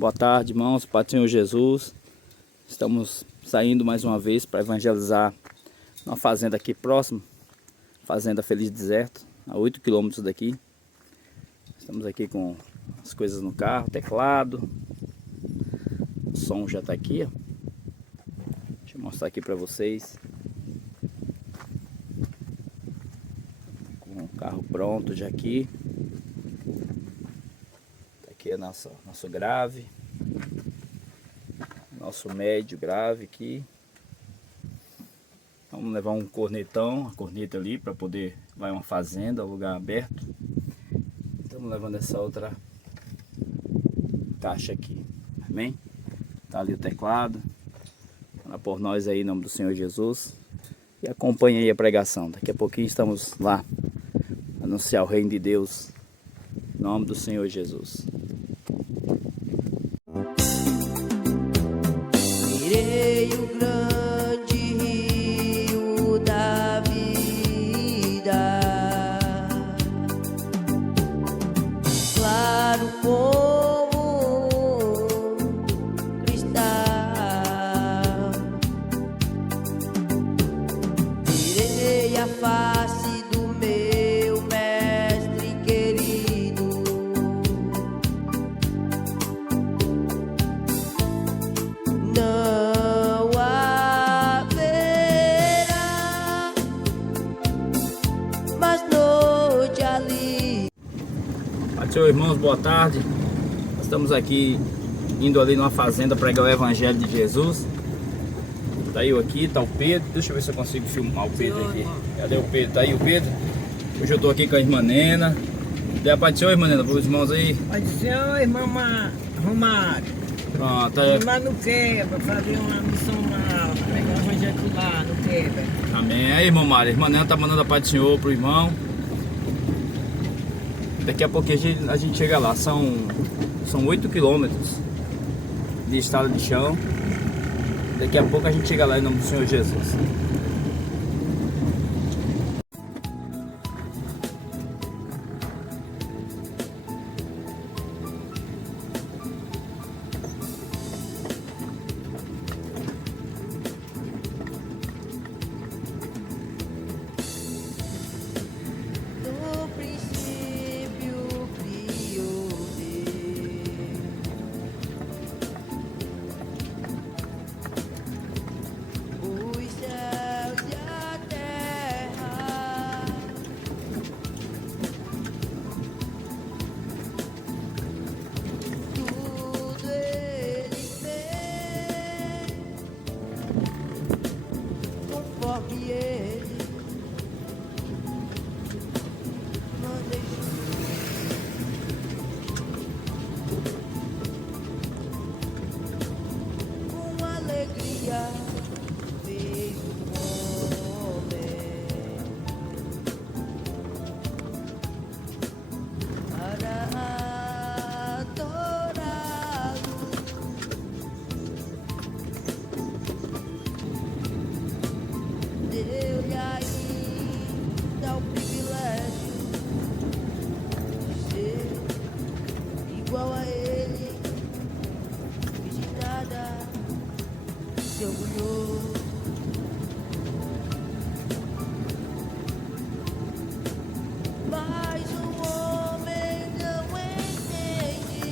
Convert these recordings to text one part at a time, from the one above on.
Boa tarde, irmãos, Pai do Senhor Jesus. Estamos saindo mais uma vez para evangelizar uma fazenda aqui próximo, Fazenda Feliz Deserto, a 8 quilômetros daqui. Estamos aqui com as coisas no carro, teclado. O som já está aqui, ó. Deixa eu mostrar aqui para vocês. Com o carro pronto já aqui. Aqui é nosso grave, nosso médio grave aqui. Vamos levar um cornetão, a corneta ali para poder vai uma fazenda, um lugar aberto. Estamos levando essa outra caixa aqui, amém? Tá ali o teclado. Fala por nós aí em nome do Senhor Jesus e acompanhe aí a pregação. Daqui a pouquinho estamos lá anunciar o reino de Deus em nome do Senhor Jesus. Virei o grande rio da vida, claro como cristal. Virei a face do meu mestre querido. Não haverá mais noite ali. Pai do Senhor, irmãos, boa tarde. Nós estamos aqui indo ali numa fazenda pregar o evangelho de Jesus. Tá eu aqui, tá o Pedro. Deixa eu ver se eu consigo filmar o Pedro aqui. Cadê o Pedro? Tá aí o Pedro. Hoje eu tô aqui com a irmã Nena. Dê a paz do Senhor, irmã Nena, para os irmãos aí. Pai do Senhor, irmã Romário. Pronto, Lá no Quebra, fazer uma missão lá, pegar um evangelho lá no Quebra. amém. Aí, irmão Mário, a irmã Nena tá mandando a paz do Senhor pro irmão. Daqui a pouquinho a gente chega lá. São 8 quilômetros de estrada de chão. Daqui a pouco a gente chega lá em nome do Senhor Jesus. No princípio criou Deus os céus e a terra. Tudo Ele fez conforme Ele com alegria fez o homem para adorá-lo. Deu-lhe ainda o privilégio de ser igual a ele, e de nada se orgulhou. Mas o homem não entende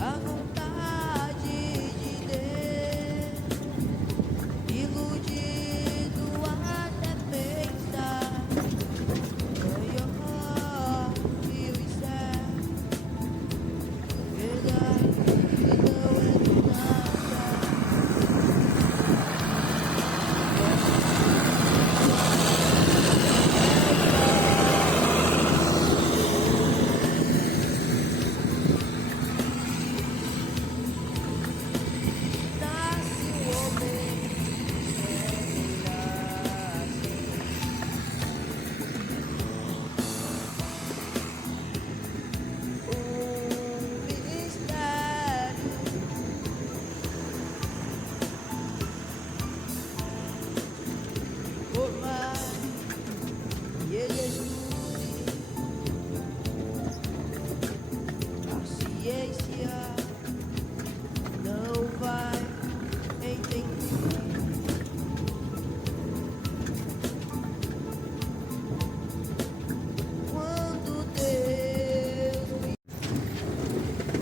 a vontade de Deus, iludido até pensar maior que os céus. Verdade não é nada.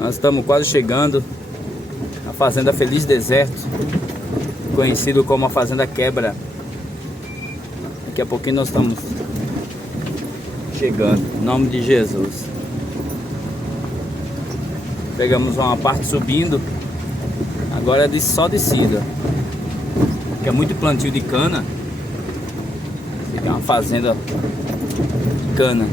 Nós estamos quase chegando na Fazenda Feliz Deserto, conhecido como a Fazenda Quebra. Daqui a pouquinho nós estamos chegando, em nome de Jesus. Pegamos uma parte subindo, agora é só descida, que é muito plantio de cana. É uma fazenda de cana.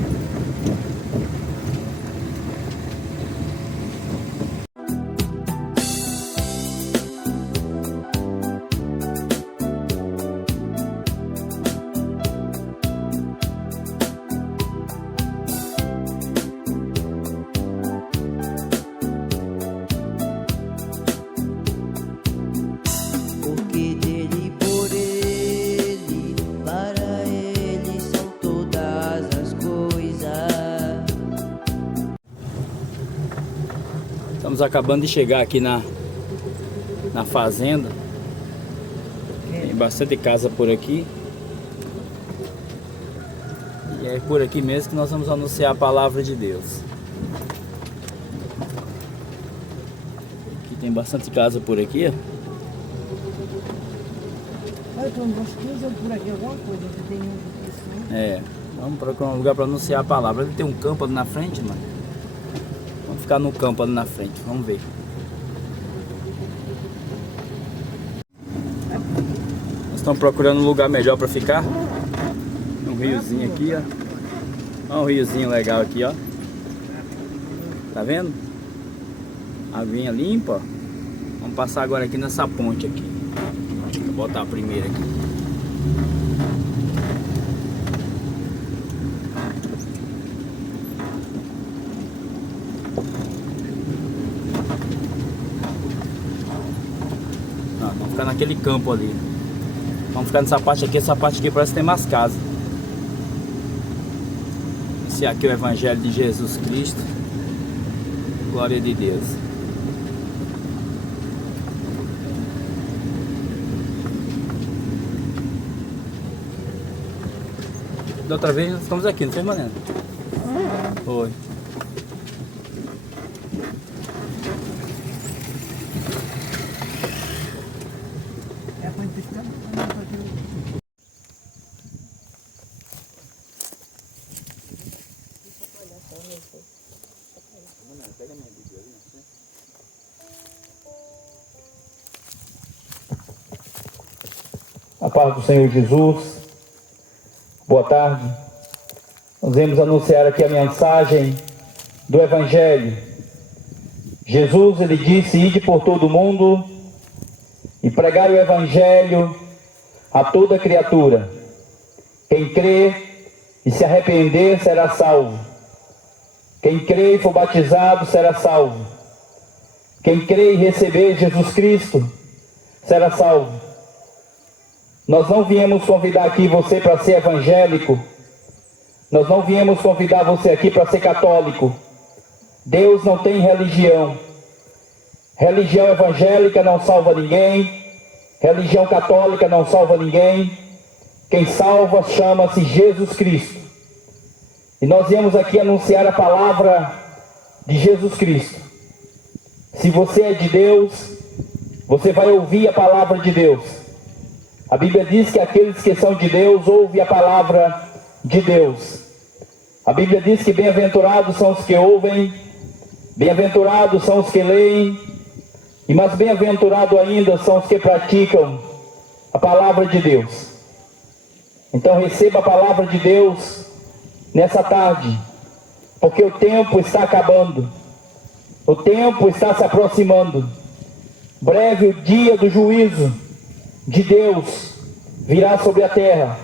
Porque dele, por ele, para ele são todas as coisas. Estamos acabando de chegar aqui na fazenda. Tem bastante casa por aqui. E é por aqui mesmo que nós vamos anunciar a palavra de Deus. Aqui tem bastante casa por aqui, ó. Olha, tem uns 15 por aqui, alguma coisa. Você tem isso, né? É, vamos procurar um lugar para anunciar a palavra. Ele tem um campo ali na frente, mano. Vamos ficar no campo ali na frente, vamos ver. Nós estamos procurando um lugar melhor para ficar. Um riozinho aqui, ó. Olha um riozinho legal aqui, ó. Tá vendo? Aguinha limpa, ó. Vamos passar agora aqui nessa ponte aqui. Vou botar a primeira aqui. Vamos ficar naquele campo ali. Vamos ficar nessa parte aqui. Essa parte aqui parece que tem mais casas. Esse aqui é o Evangelho de Jesus Cristo. Glória de Deus. Da outra vez nós estamos aqui, não foi, Mariana? Foi. É pra pescar? A paz do Senhor Jesus. Boa tarde. Nós vamos anunciar aqui a mensagem do Evangelho. Jesus, ele disse: ide por todo o mundo e pregai o Evangelho a toda criatura. Quem crê e se arrepender será salvo. Quem crê e for batizado será salvo. Quem crê e receber Jesus Cristo será salvo. Nós não viemos convidar aqui você para ser evangélico. Nós não viemos convidar você aqui para ser católico. Deus não tem religião. Religião evangélica não salva ninguém. Religião católica não salva ninguém. Quem salva chama-se Jesus Cristo. E nós viemos aqui anunciar a palavra de Jesus Cristo. Se você é de Deus, você vai ouvir a palavra de Deus. A Bíblia diz que aqueles que são de Deus ouvem a palavra de Deus. A Bíblia diz que bem-aventurados são os que ouvem, bem-aventurados são os que leem, e mais bem-aventurados ainda são os que praticam a palavra de Deus. Então receba a palavra de Deus nessa tarde, porque o tempo está acabando, o tempo está se aproximando. Breve o dia do juízo de Deus virá sobre a terra.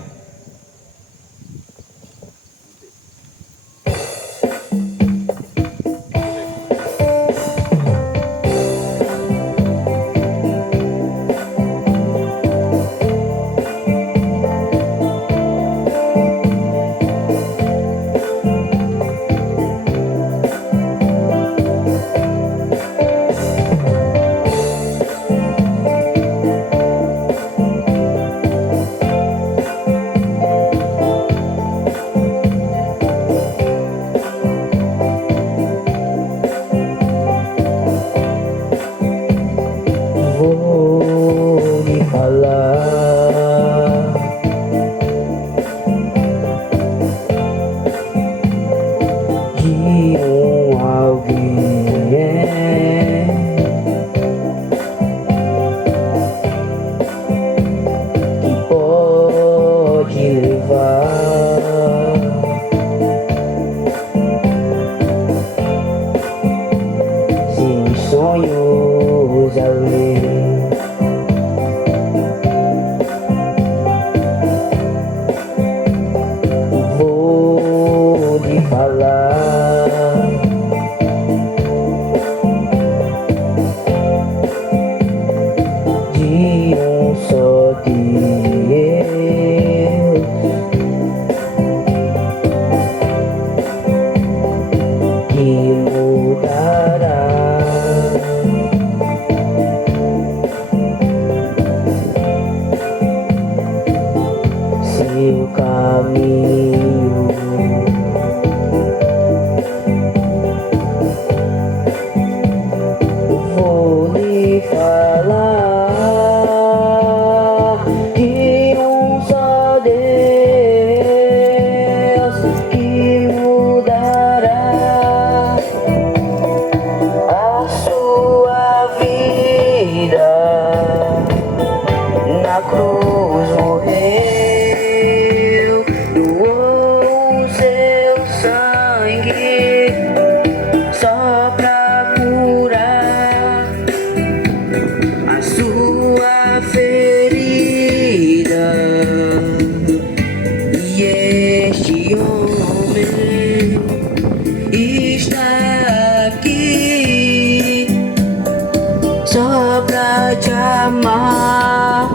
te amar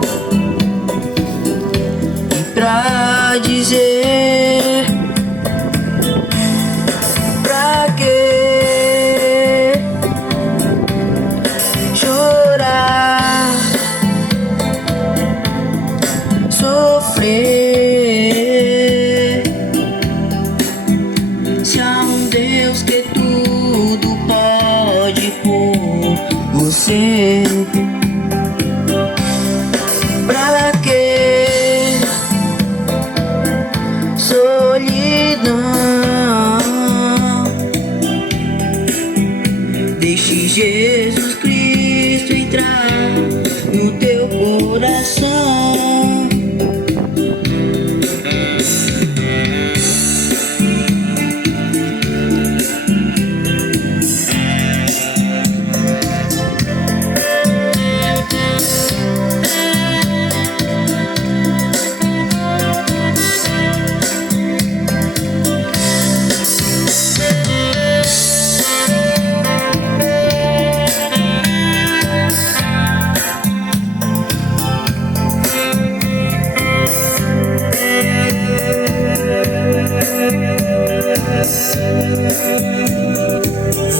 e pra dizer pra que chorar, sofrer, se há um Deus que tudo pode por você. Pra que solidão? Deixe Jesus Cristo entrar no teu coração.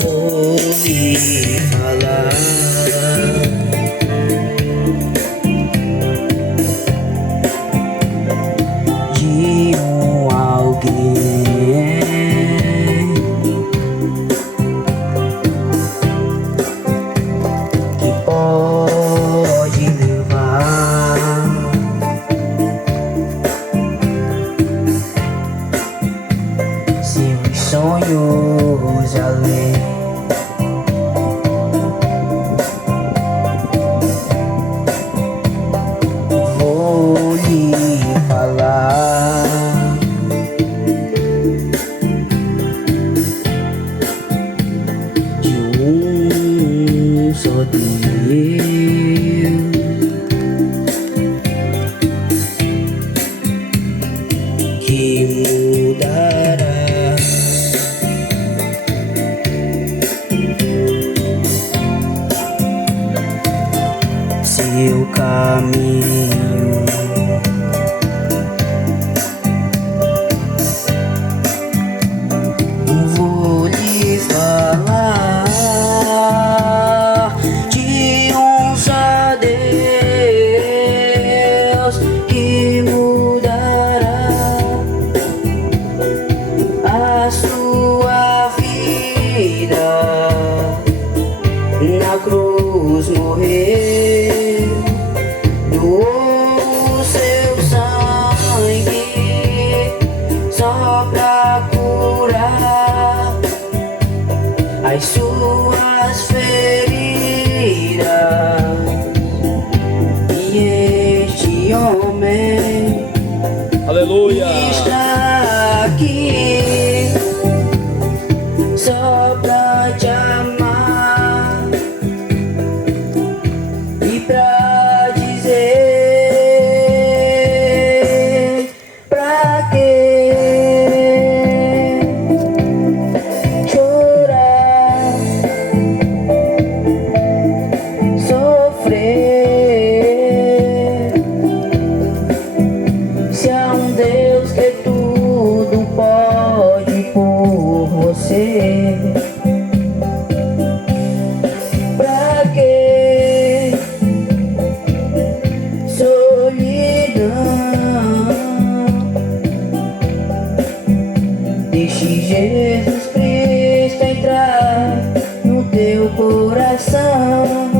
Vou lhe falar de alguém que pode levar seus sonhos além. Vou lhe falar de só Deus que mudará seu caminho. Vou lhe falar de só Deus que mudará a sua vida. Na cruz morrer, doou seu sangue só pra curar as suas feridas. E este homem Aleluia. está aqui só pra te amar e pra dizer pra que chorar, sofrer, se há um Deus que tudo pode por você. Pra que solidão? Deixe Jesus Cristo entrar no teu coração.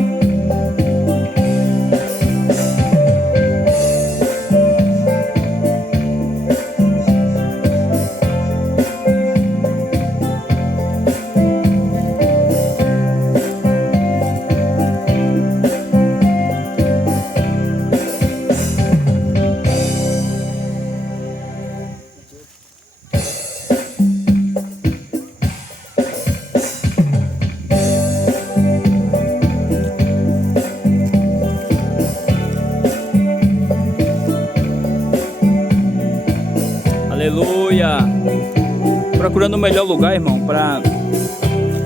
Aleluia. Procurando o melhor lugar, irmão,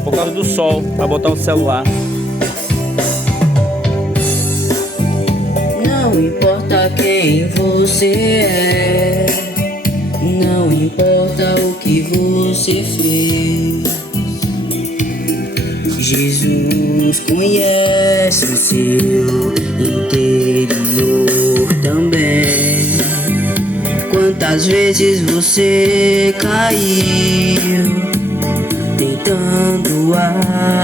por causa do sol, para botar o celular. Não importa quem você é, não importa o que você fez, Jesus conhece o seu interior também. Quantas vezes você caiu tentando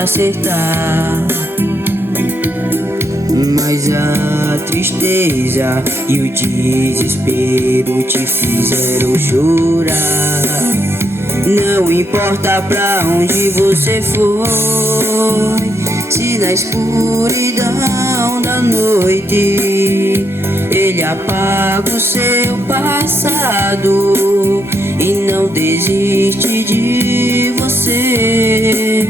acertar, mas a tristeza e o desespero te fizeram chorar. Não importa pra onde você foi, se na escuridão da noite Ele apaga o seu passado e não desiste de você.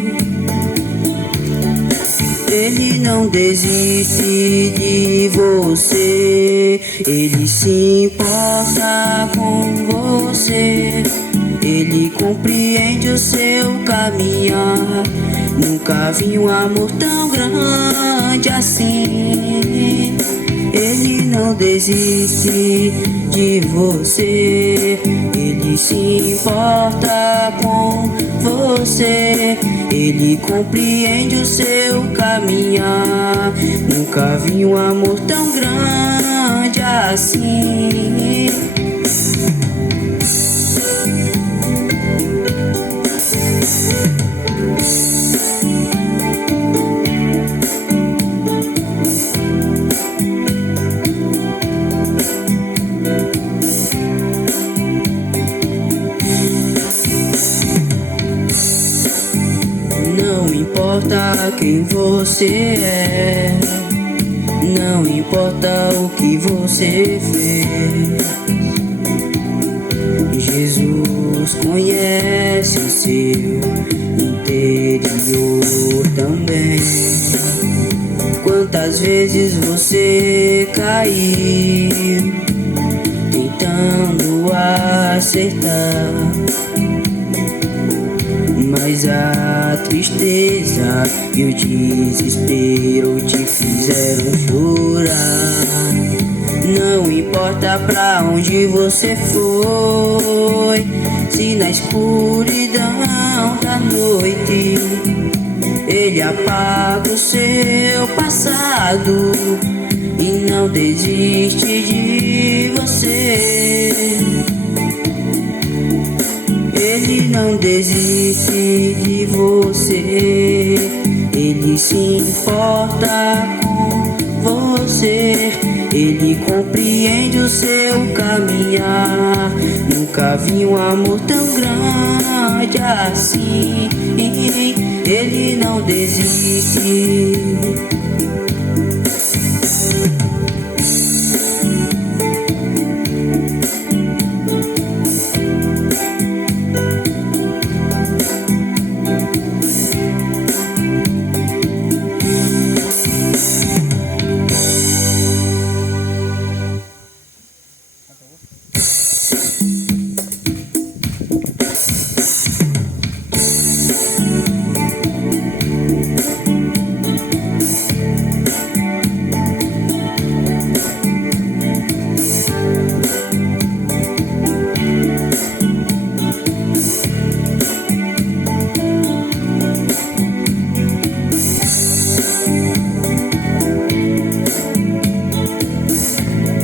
Ele não desiste de você, Ele se importa com você. Ele compreende o seu caminhar. Nunca vi um amor tão grande assim. Ele não desiste de você, Ele se importa com você. Ele compreende o seu caminhar. Nunca vi um amor tão grande assim. Não importa quem você é, não importa o que você fez, Jesus conhece o seu interior também. Quantas vezes você caiu tentando acertar, mas a tristeza e o desespero te fizeram chorar. Não importa pra onde você foi, se na escuridão da noite Ele apaga o seu passado e não desiste de você. Ele não desiste de você, Ele se importa com você. Ele compreende o seu caminhar. Nunca vi um amor tão grande assim. Ele não desiste.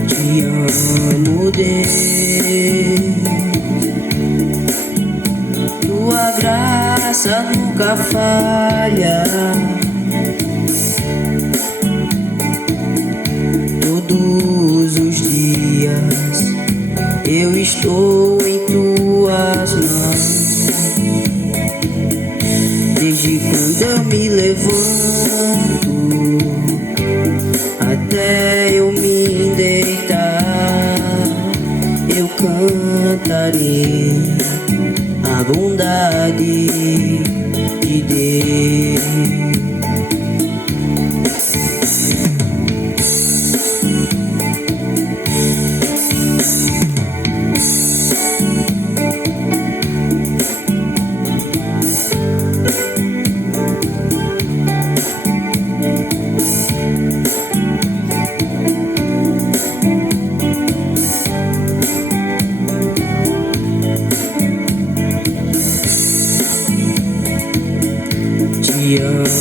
Te amo, Deus, tua graça nunca falha. Todos os dias eu estou em tuas mãos. Desde quando eu me levanto até eu me deitar, eu cantarei a bondade de Deus.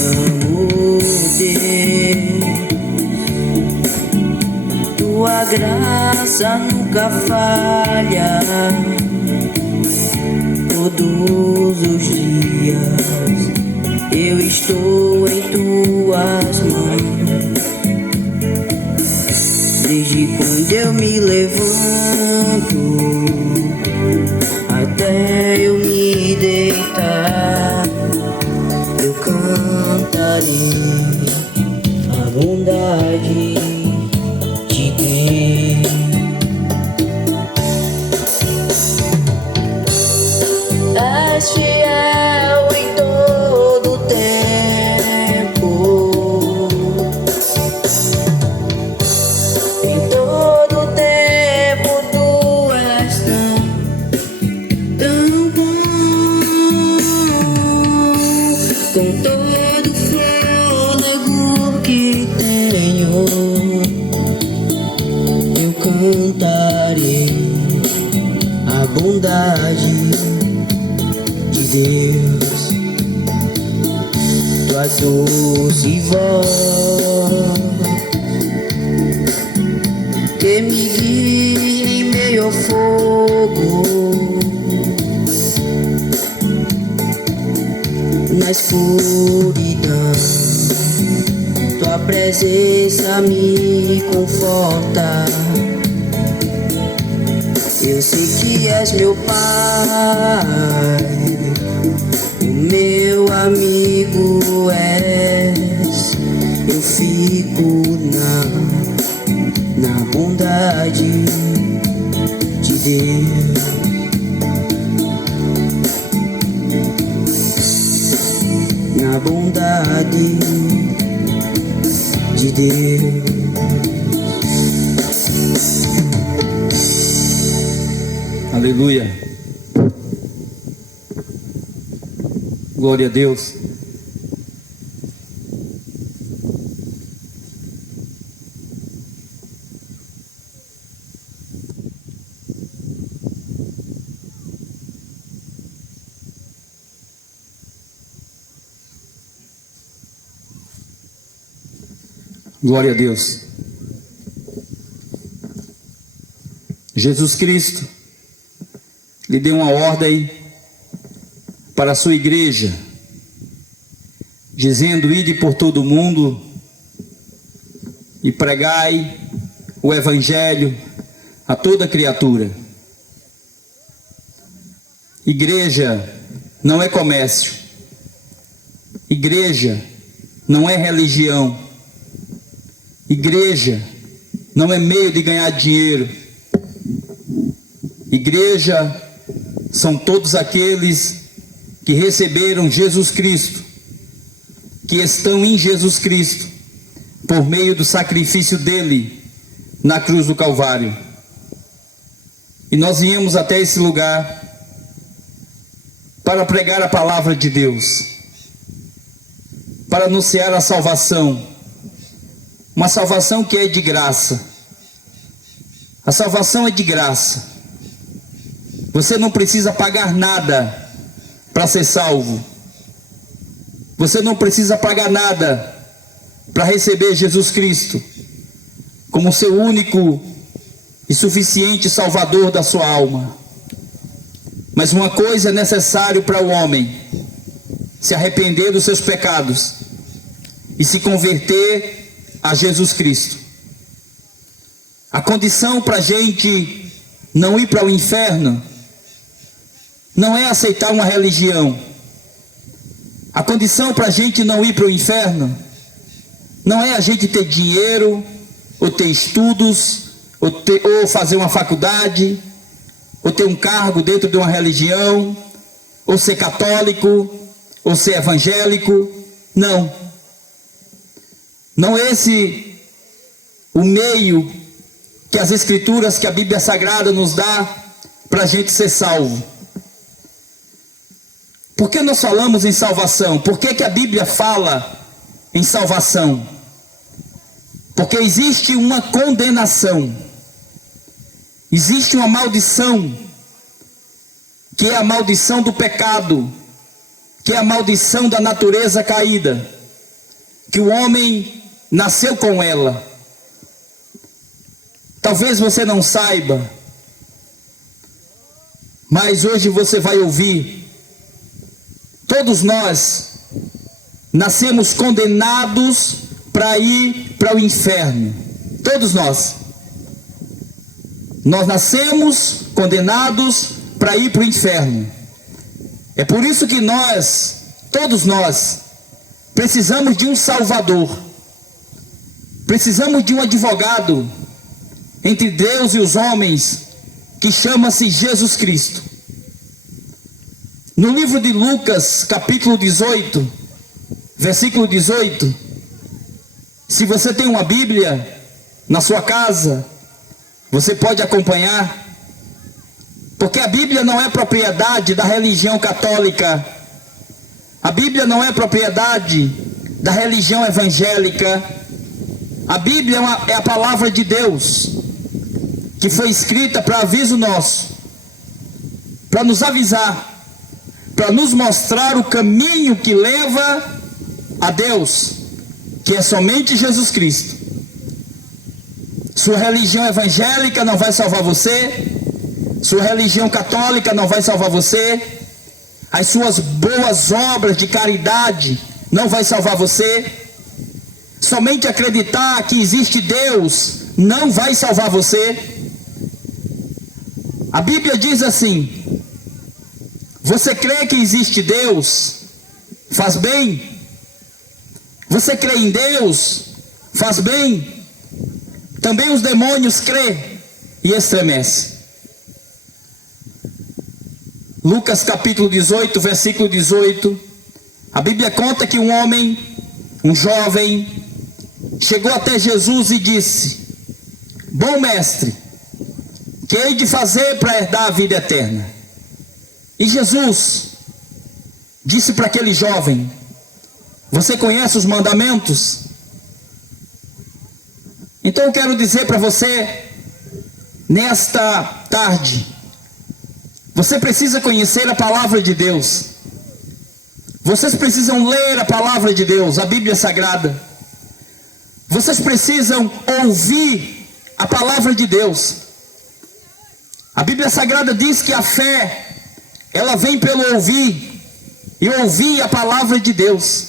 amo ter. Tua graça nunca falha. Todos os dias eu estou em tuas mãos. Desde quando eu me levanto até eu me deitar, eu cantarei a bondade de Deus. És fiel em todo tempo, em todo tempo tu és tão bom. Com todo fôlego que tenho, eu cantarei a bondade de Deus. Tua doce voz que me guia em meio ao fogo, na escuridão. Tua presença me conforta. Eu sei que és meu Pai, o meu amigo és. Eu fico na bondade de Deus. Na bondade de Deus. Aleluia. Glória a Deus. Glória a Deus. Jesus Cristo lhe deu uma ordem para a sua igreja, dizendo: ide por todo o mundo e pregai o evangelho a toda criatura. Igreja não é comércio. Igreja não é religião. Igreja não é meio de ganhar dinheiro. Igreja são todos aqueles que receberam Jesus Cristo, que estão em Jesus Cristo, por meio do sacrifício dele na cruz do Calvário. E nós viemos até esse lugar para pregar a palavra de Deus, para anunciar a salvação, uma salvação que é de graça. A salvação é de graça. Você não precisa pagar nada para ser salvo. Você não precisa pagar nada para receber Jesus Cristo como seu único e suficiente Salvador da sua alma. Mas uma coisa é necessário para o homem: se arrepender dos seus pecados e se converter a Jesus Cristo. A condição para a gente não ir para o inferno não é aceitar uma religião. A condição para a gente não ir para o inferno não é a gente ter dinheiro, ou ter estudos, ou fazer uma faculdade, ou ter um cargo dentro de uma religião, ou ser católico, ou ser evangélico. Não. Não é esse o meio que as Escrituras, que a Bíblia Sagrada nos dá para a gente ser salvo. Por que nós falamos em salvação? Por que a Bíblia fala em salvação? Porque existe uma condenação, existe uma maldição, que é a maldição do pecado, que é a maldição da natureza caída. que o homem nasceu com ela. Talvez você não saiba, mas hoje você vai ouvir. Todos nós nascemos condenados para ir para o inferno. Todos nós. Nós nascemos condenados para ir para o inferno. É por isso que nós, todos nós, precisamos de um Salvador. Precisamos de um advogado entre Deus e os homens, que chama-se Jesus Cristo. No livro de Lucas, capítulo 18, versículo 18, se você tem uma Bíblia na sua casa, você pode acompanhar, porque a Bíblia não é propriedade da religião católica, a Bíblia não é propriedade da religião evangélica, a Bíblia é a palavra de Deus, que foi escrita para aviso nosso, para nos avisar, para nos mostrar o caminho que leva a Deus, que é somente Jesus Cristo. Sua religião evangélica não vai salvar você, sua religião católica não vai salvar você, as suas boas obras de caridade não vai salvar você, somente acreditar que existe Deus não vai salvar você. A Bíblia diz assim: você crê que existe Deus? Faz bem. Você crê em Deus? Faz bem. Também os demônios crêem e estremecem. Lucas capítulo 18, versículo 18. A Bíblia conta que um homem, um jovem, chegou até Jesus e disse: bom mestre, que hei de fazer para herdar a vida eterna? E Jesus disse para aquele jovem: você conhece os mandamentos? Então eu quero dizer para você, nesta tarde, você precisa conhecer a palavra de Deus. Vocês precisam ler a palavra de Deus, a Bíblia Sagrada. Vocês precisam ouvir a palavra de Deus. A Bíblia Sagrada diz que a fé, ela vem pelo ouvir, e ouvir a palavra de Deus.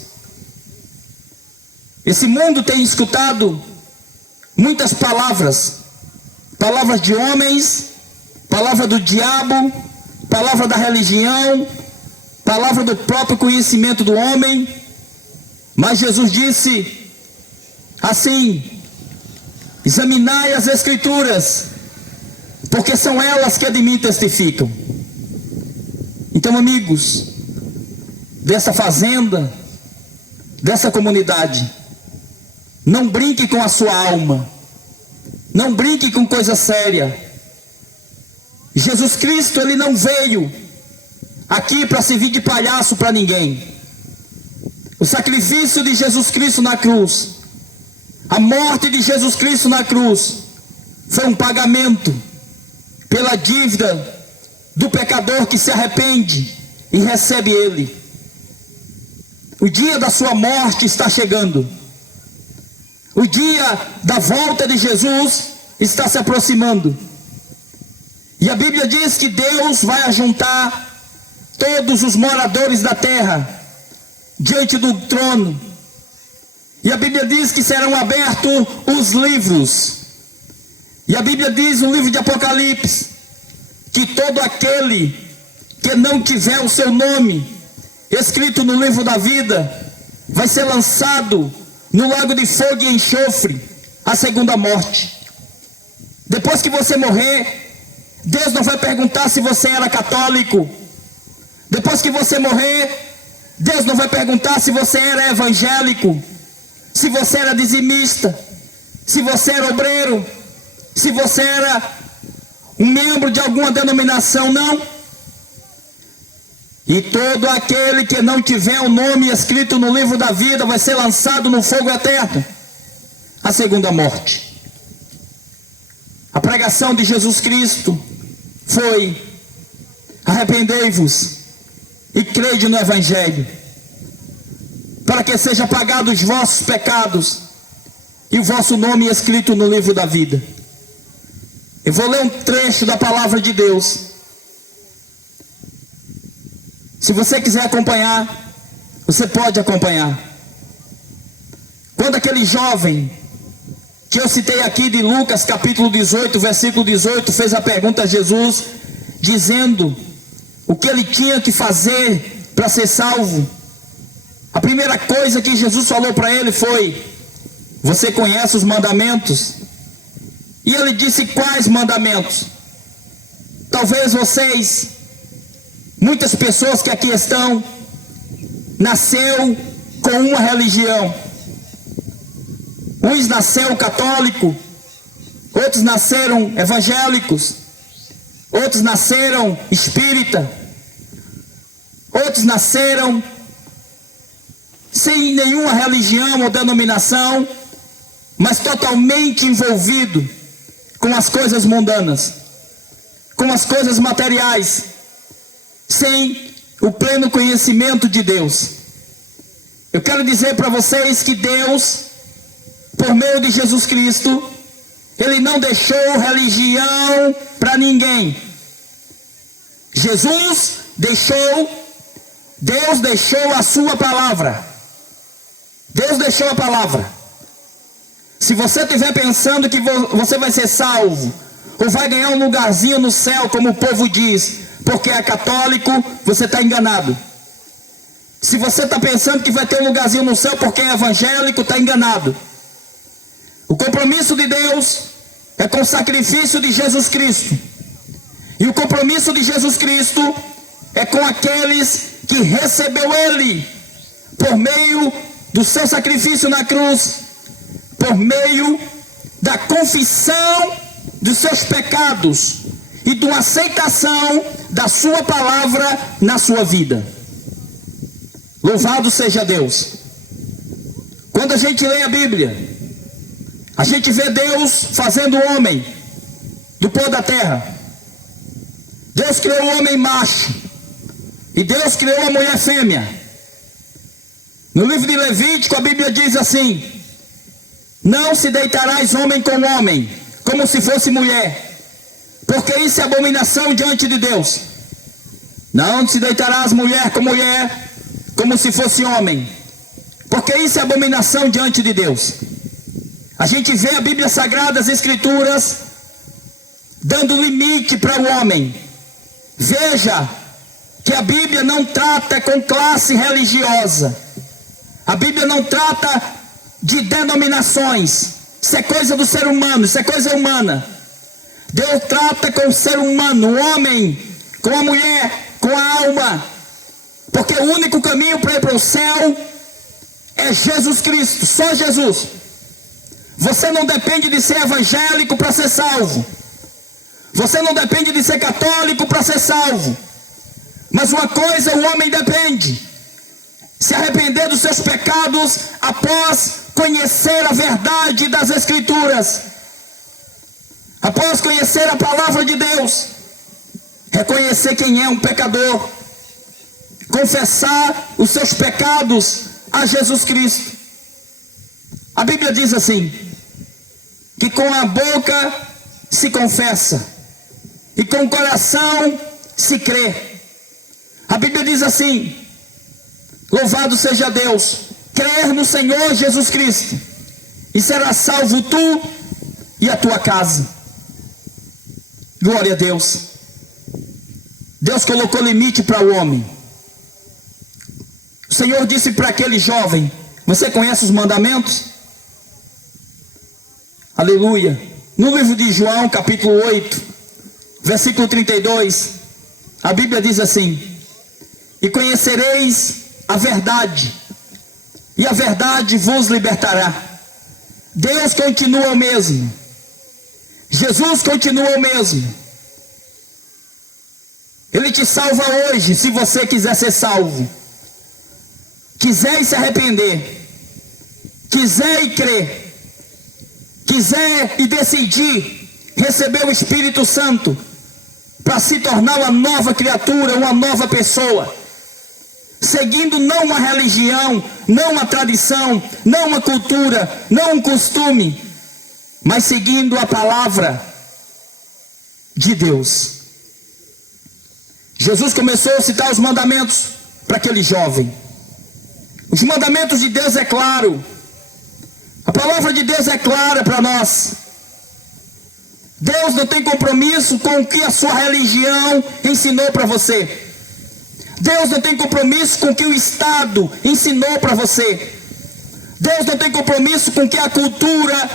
Esse mundo tem escutado muitas palavras, palavras de homens, palavra do diabo, palavra da religião, palavra do próprio conhecimento do homem. Mas Jesus disse assim: examinai as Escrituras, porque são elas que de mim testificam. Então, amigos dessa fazenda, dessa comunidade, não brinque com a sua alma, não brinque com coisa séria. Jesus Cristo, ele não veio aqui para servir de palhaço para ninguém. O sacrifício de Jesus Cristo na cruz, a morte de Jesus Cristo na cruz, foi um pagamento pela dívida do pecador que se arrepende e recebe ele. O dia da sua morte está chegando. O dia da volta de Jesus está se aproximando. E a Bíblia diz que Deus vai ajuntar todos os moradores da terra diante do trono. E a Bíblia diz que serão abertos os livros. E a Bíblia diz no livro de Apocalipse que todo aquele que não tiver o seu nome escrito no livro da vida vai ser lançado no lago de fogo e enxofre, a segunda morte. Depois que você morrer, Deus não vai perguntar se você era católico. Depois que você morrer, Deus não vai perguntar se você era evangélico, se você era dizimista, se você era obreiro, se você era um membro de alguma denominação, não. E todo aquele que não tiver o nome escrito no livro da vida vai ser lançado no fogo eterno, a segunda morte. A pregação de Jesus Cristo foi: arrependei-vos e crede no Evangelho. para que seja apagado os vossos pecados e o vosso nome escrito no livro da vida. Eu vou ler um trecho da palavra de Deus. Se você quiser acompanhar, você pode acompanhar. Quando aquele jovem que eu citei aqui de Lucas capítulo 18, versículo 18, fez a pergunta a Jesus, dizendo o que ele tinha que fazer para ser salvo, a primeira coisa que Jesus falou para ele foi: você conhece os mandamentos? E ele disse: quais mandamentos? Talvez vocês, muitas pessoas que aqui estão, nasceu com uma religião. Uns nasceram católico, outros nasceram evangélicos, outros nasceram espírita, outros nasceram sem nenhuma religião ou denominação, mas totalmente envolvido com as coisas mundanas, com as coisas materiais, sem o pleno conhecimento de Deus. Eu quero dizer para vocês que Deus, por meio de Jesus Cristo, Ele não deixou religião para ninguém. Deus deixou a sua palavra. Deus deixou a palavra. Se você estiver pensando que você vai ser salvo, ou vai ganhar um lugarzinho no céu, como o povo diz, porque é católico, você está enganado. Se você está pensando que vai ter um lugarzinho no céu porque é evangélico, está enganado. O compromisso de Deus é com o sacrifício de Jesus Cristo. E o compromisso de Jesus Cristo é com aqueles que recebeu Ele, por meio do seu sacrifício na cruz, por meio da confissão dos seus pecados e de uma aceitação da sua palavra na sua vida. Louvado seja Deus. Quando a gente lê a Bíblia, a gente vê Deus fazendo o homem do pó da terra. Deus criou o homem macho e Deus criou a mulher fêmea. No livro de Levítico a Bíblia diz assim: não se deitarás homem com homem, como se fosse mulher, porque isso é abominação diante de Deus. Não se deitarás mulher com mulher, como se fosse homem, porque isso é abominação diante de Deus. A gente vê a Bíblia Sagrada, as Escrituras, dando limite para o homem. Veja que a Bíblia não trata com classe religiosa. A Bíblia não trata de denominações. Isso é coisa do ser humano, isso é coisa humana. Deus trata com o ser humano, o homem, com a mulher, com a alma. Porque o único caminho para ir para o céu é Jesus Cristo, só Jesus. Você não depende de ser evangélico para ser salvo. Você não depende de ser católico para ser salvo. Mas uma coisa o homem depende: se arrepender dos seus pecados após conhecer a verdade das Escrituras, após conhecer a palavra de Deus, reconhecer quem é um pecador, confessar os seus pecados a Jesus Cristo. A Bíblia diz assim, que com a boca se confessa e com o coração se crê. A Bíblia diz assim: louvado seja Deus, crer no Senhor Jesus Cristo e serás salvo tu e a tua casa. Glória a Deus. Deus colocou limite para o homem. O Senhor disse para aquele jovem: você conhece os mandamentos? Aleluia. No livro de João capítulo 8, versículo 32, a Bíblia diz assim: e conhecereis a verdade, e a verdade vos libertará. Deus continua o mesmo, Jesus continua o mesmo. Ele te salva hoje, se você quiser ser salvo, quiser se arrepender, quiser e crer, quiser e decidir receber o Espírito Santo para se tornar uma nova criatura, uma nova pessoa, seguindo não uma religião, não uma tradição, não uma cultura, não um costume, mas seguindo a palavra de Deus. Jesus começou a citar os mandamentos para aquele jovem. Os mandamentos de Deus é claro. A palavra de Deus é clara para nós. Deus não tem compromisso com o que a sua religião ensinou para você. Deus não tem compromisso com o que o Estado ensinou para você. Deus não tem compromisso com o que a cultura,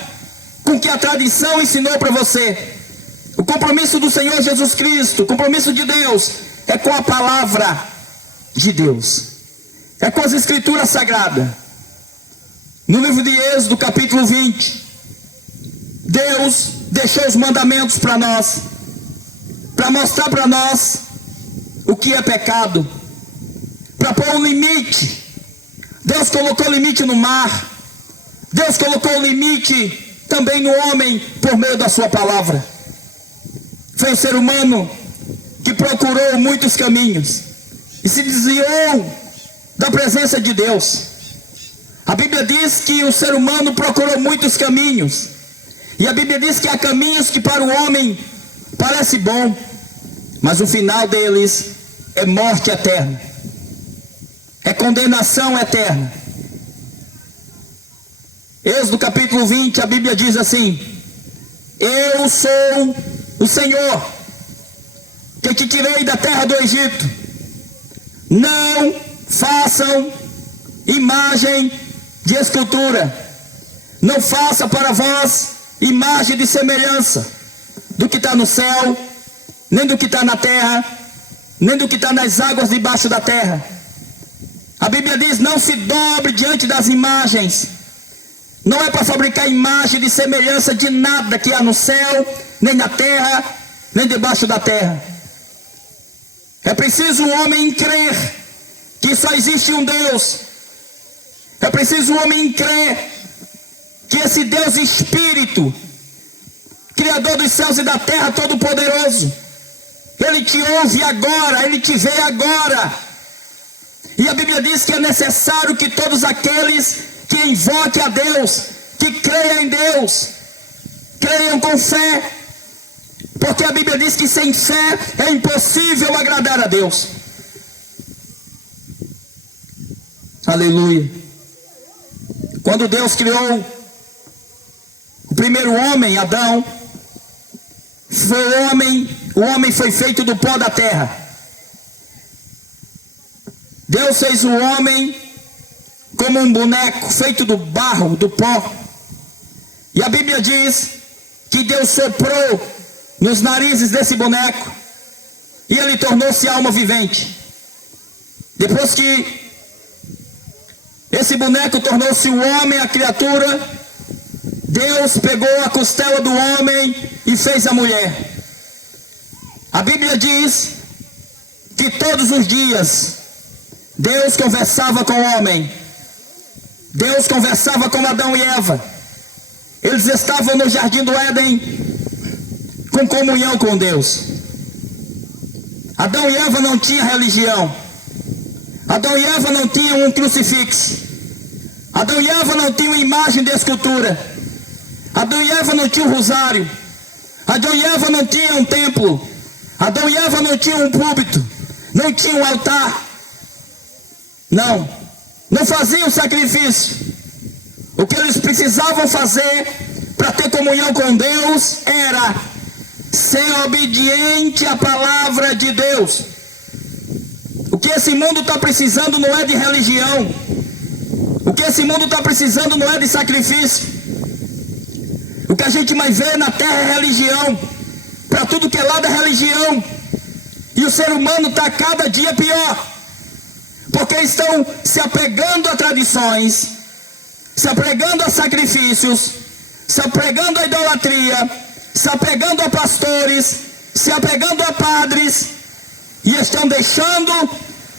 com o que a tradição ensinou para você. O compromisso do Senhor Jesus Cristo, o compromisso de Deus, é com a palavra de Deus. É com as Escrituras Sagradas. No livro de Êxodo, capítulo 20, Deus deixou os mandamentos para nós, para mostrar para nós o que é pecado, para pôr um limite. Deus colocou limite no mar. Deus colocou limite também no homem por meio da sua palavra. Foi o ser humano que procurou muitos caminhos e se desviou da presença de Deus. A Bíblia diz que o ser humano procurou muitos caminhos, e a Bíblia diz que há caminhos que para o homem parece bom, mas o final deles é morte eterna, é condenação eterna. Êxodo capítulo 20, a Bíblia diz assim: eu sou o Senhor que te tirei da terra do Egito. Não façam imagem de escultura, não faça para vós imagem de semelhança do que está no céu, nem do que está na terra, nem do que está nas águas debaixo da terra. A Bíblia diz: não se dobre diante das imagens. Não é para fabricar imagem de semelhança de nada que há no céu, nem na terra, nem debaixo da terra. É preciso um homem crer que só existe um Deus. É preciso um homem crer que esse Deus Espírito, Criador dos céus e da terra, Todo-Poderoso, Ele te ouve agora, Ele te vê agora. E a Bíblia diz que é necessário que todos aqueles que invoquem a Deus, que creiam em Deus, creiam com fé, porque a Bíblia diz que sem fé é impossível agradar a Deus. Aleluia. Quando Deus criou o primeiro homem, Adão, o homem foi feito do pó da terra. Deus fez o homem como um boneco feito do barro, do pó. E a Bíblia diz que Deus soprou nos narizes desse boneco e ele tornou-se alma vivente. Depois que esse boneco tornou-se o homem, a criatura, Deus pegou a costela do homem e fez a mulher. A Bíblia diz que todos os dias Deus conversava com o homem. Deus conversava com Adão e Eva. Eles estavam no jardim do Éden com comunhão com Deus. Adão e Eva não tinham religião. Adão e Eva não tinham um crucifixo. Adão e Eva não tinham imagem de escultura. Adão e Eva não tinham rosário. Adão e Eva não tinham um templo. Adão e Eva não tinham um púlpito. Não tinham um altar. Não faziam sacrifício. O que eles precisavam fazer para ter comunhão com Deus era ser obediente à palavra de Deus. O que esse mundo está precisando não é de religião. O que esse mundo está precisando não é de sacrifício. O que a gente mais vê na terra é religião. Para tudo que é lado é religião. E o ser humano está cada dia pior. Porque estão se apegando a tradições, se apegando a sacrifícios, se apegando a idolatria, se apegando a pastores, se apegando a padres, e estão deixando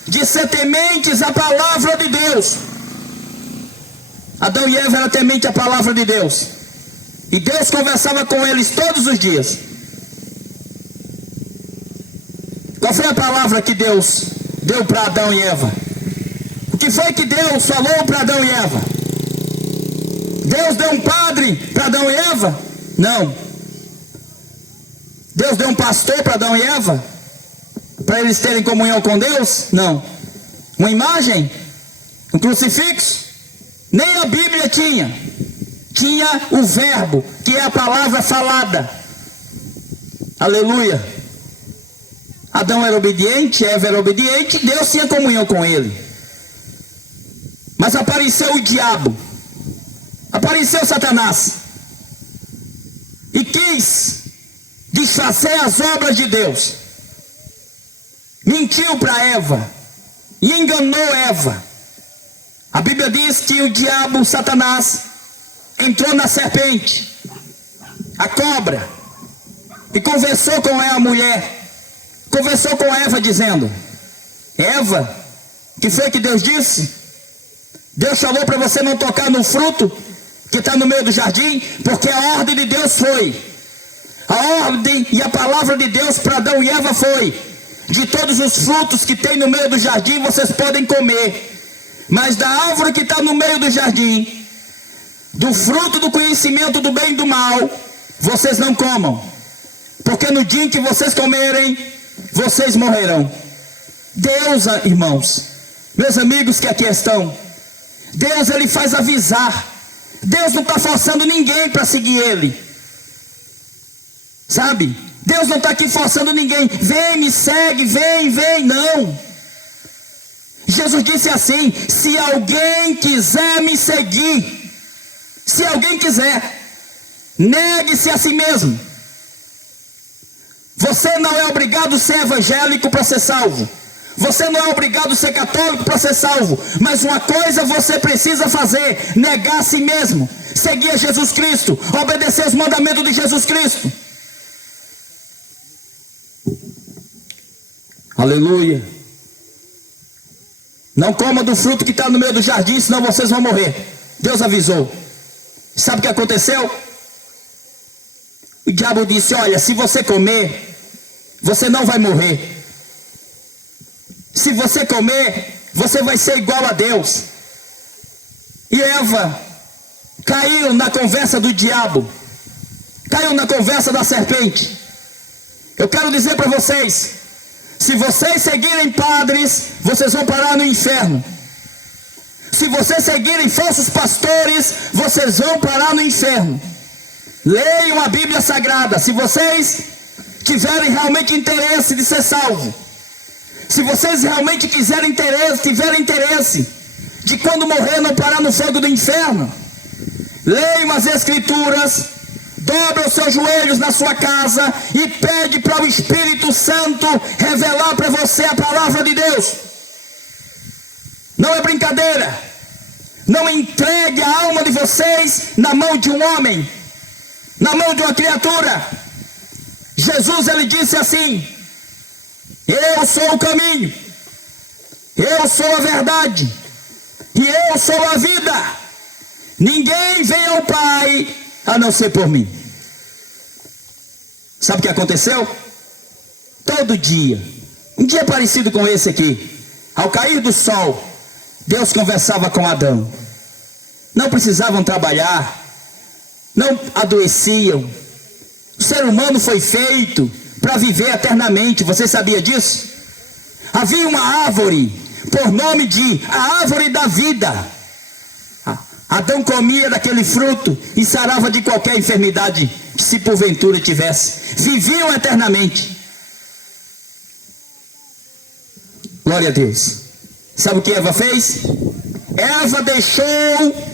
de ser tementes à palavra de Deus. Adão e Eva eram tementes à palavra de Deus, e Deus conversava com eles todos os dias. Qual foi a palavra que Deus deu para Adão e Eva? O que foi que Deus falou para Adão e Eva? Deus deu um padre para Adão e Eva? Não. Deus deu um pastor para Adão e Eva? Para eles terem comunhão com Deus? Não. Uma imagem? Um crucifixo? Nem a Bíblia tinha. Tinha o verbo, que é a palavra falada. Aleluia. Adão era obediente, Eva era obediente, Deus tinha comunhão com ele. Mas apareceu o diabo, apareceu Satanás, e quis desfazer as obras de Deus. Mentiu para Eva e enganou Eva. A Bíblia diz que o diabo, Satanás, entrou na serpente, a cobra, e conversou com a mulher. Conversou com Eva dizendo: Eva, que foi que Deus disse? Deus falou para você não tocar no fruto que está no meio do jardim, porque a ordem de Deus foi, a ordem e a palavra de Deus para Adão e Eva foi: de todos os frutos que tem no meio do jardim vocês podem comer, mas da árvore que está no meio do jardim, do fruto do conhecimento do bem e do mal, vocês não comam, porque no dia em que vocês comerem, vocês morrerão. Deus, irmãos, meus amigos que aqui estão, Deus, ele faz avisar. Deus não está forçando ninguém para seguir ele, sabe? Deus não está aqui forçando ninguém: vem, me segue, vem, não. Jesus disse assim: se alguém quiser me seguir, se alguém quiser, negue-se a si mesmo. Você não é obrigado a ser evangélico para ser salvo. Você não é obrigado a ser católico para ser salvo. Mas uma coisa você precisa fazer: negar a si mesmo, seguir a Jesus Cristo, obedecer os mandamentos de Jesus Cristo. Aleluia. Não coma do fruto que está no meio do jardim, senão vocês vão morrer. Deus avisou. Sabe o que aconteceu? O diabo disse: olha, se você comer, você não vai morrer. Se você comer, você vai ser igual a Deus. E Eva caiu na conversa do diabo, caiu na conversa da serpente. Eu quero dizer para vocês: se vocês seguirem padres, vocês vão parar no inferno. Se vocês seguirem falsos pastores, vocês vão parar no inferno. Leiam a Bíblia Sagrada. Se vocês tiverem realmente interesse de ser salvo, se vocês realmente tiverem interesse de quando morrer não parar no fogo do inferno, leiam as Escrituras, dobra os seus joelhos na sua casa e pede para o Espírito Santo revelar para você a palavra de Deus. Não é brincadeira. Não entregue a alma de vocês na mão de um homem, na mão de uma criatura. Jesus, ele disse assim: eu sou o caminho, eu sou a verdade e eu sou a vida. Ninguém vem ao Pai a não ser por mim. Sabe o que aconteceu? Todo dia, um dia parecido com esse aqui, ao cair do sol, Deus conversava com Adão. Não precisavam trabalhar, não adoeciam. O ser humano foi feito para viver eternamente. Você sabia disso? Havia uma árvore por nome de a árvore da vida. Adão comia daquele fruto e sarava de qualquer enfermidade que se porventura tivesse. Viviam eternamente. Glória a Deus. Sabe o que Eva fez? Eva deixou